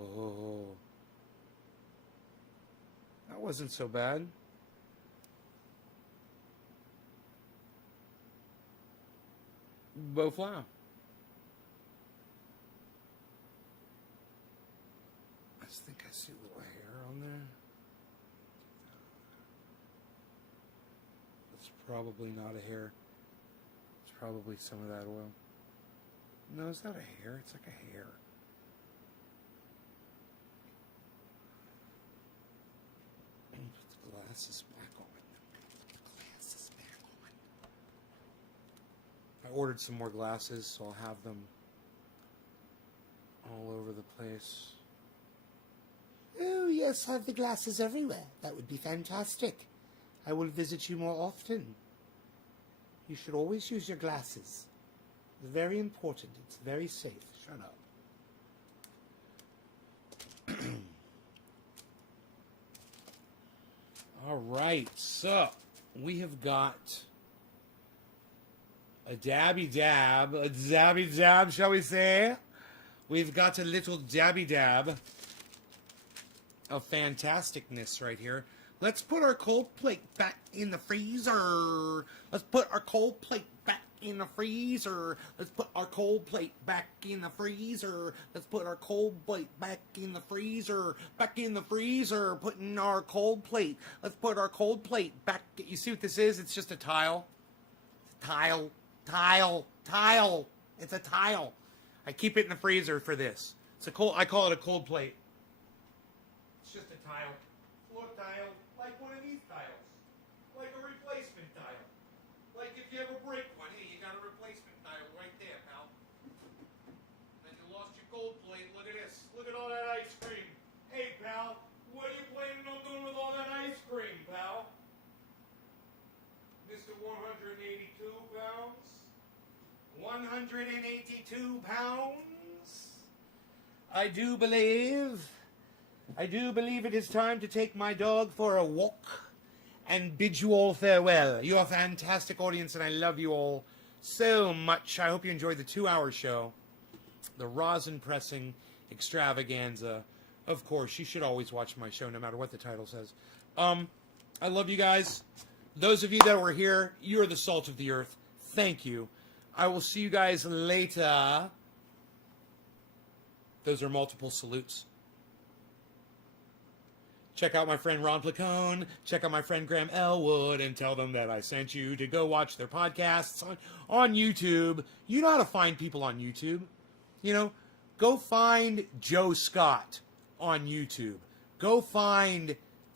Oh. That wasn't so bad. Beaufort. I just think I see a little hair on there. It's probably not a hair. It's probably some of that oil. No, it's not a hair. It's like a hair. Put the glasses back on. Glasses back on. I ordered some more glasses, so I'll have them all over the place. Oh, yes, I have the glasses everywhere. That would be fantastic. I will visit you more often. You should always use your glasses. It's very important. It's very safe. Shut up. All right, so we have got a dabby dab, shall we say? We've got a little dabby dab of fantasticness right here. Let's put our cold plate back in the freezer. Let's put our cold plate back in the freezer. Let's put our cold plate back in the freezer. Let's put our cold plate back in the freezer. Back in the freezer. Putting our cold plate. Let's put our cold plate back. You see what this is? It's just a tile. Tile. It's a tile. I keep it in the freezer for this. I call it a cold plate. It's just a tile. Floor tile. Like one of these tiles. Like a replacement tile. Like if you ever break one, hey, you got a replacement tile right there, pal. Then you lost your gold plate. Look at this. Look at all that ice cream. Hey, pal, what are you planning on doing with all that ice cream, pal? Mr. 182 pounds? 182 pounds? I do believe it is time to take my dog for a walk and bid you all farewell. You're a fantastic audience, and I love you all so much. I hope you enjoyed the 2-hour show. The rosin pressing extravaganza. Of course, you should always watch my show no matter what the title says. I love you guys. Those of you that were here, you're the salt of the earth. Thank you. I will see you guys later. Those are multiple salutes. Check out my friend Ron Placone. Check out my friend Graham Elwood and tell them that I sent you to go watch their podcasts on YouTube. You know how to find people on YouTube. You know, go find Joe Scott on YouTube. Go find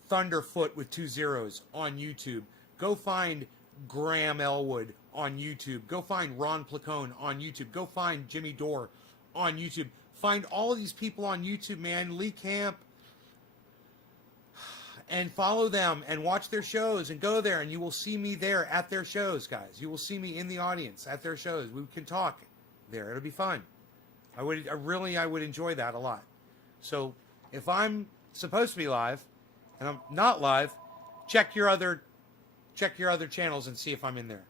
Thunderfoot with 2 zeros on YouTube. Go find Graham Elwood on YouTube. Go find Ron Placone on YouTube. Go find Jimmy Dore on YouTube. Find all these people on YouTube, man. Lee Camp. And follow them and watch their shows and go there, and you will see me there at their shows, guys. You will see me in the audience at their shows. We can talk there. It'll be fun. I would enjoy that a lot. So if I'm supposed to be live and I'm not live, check your other channels and see if I'm in there.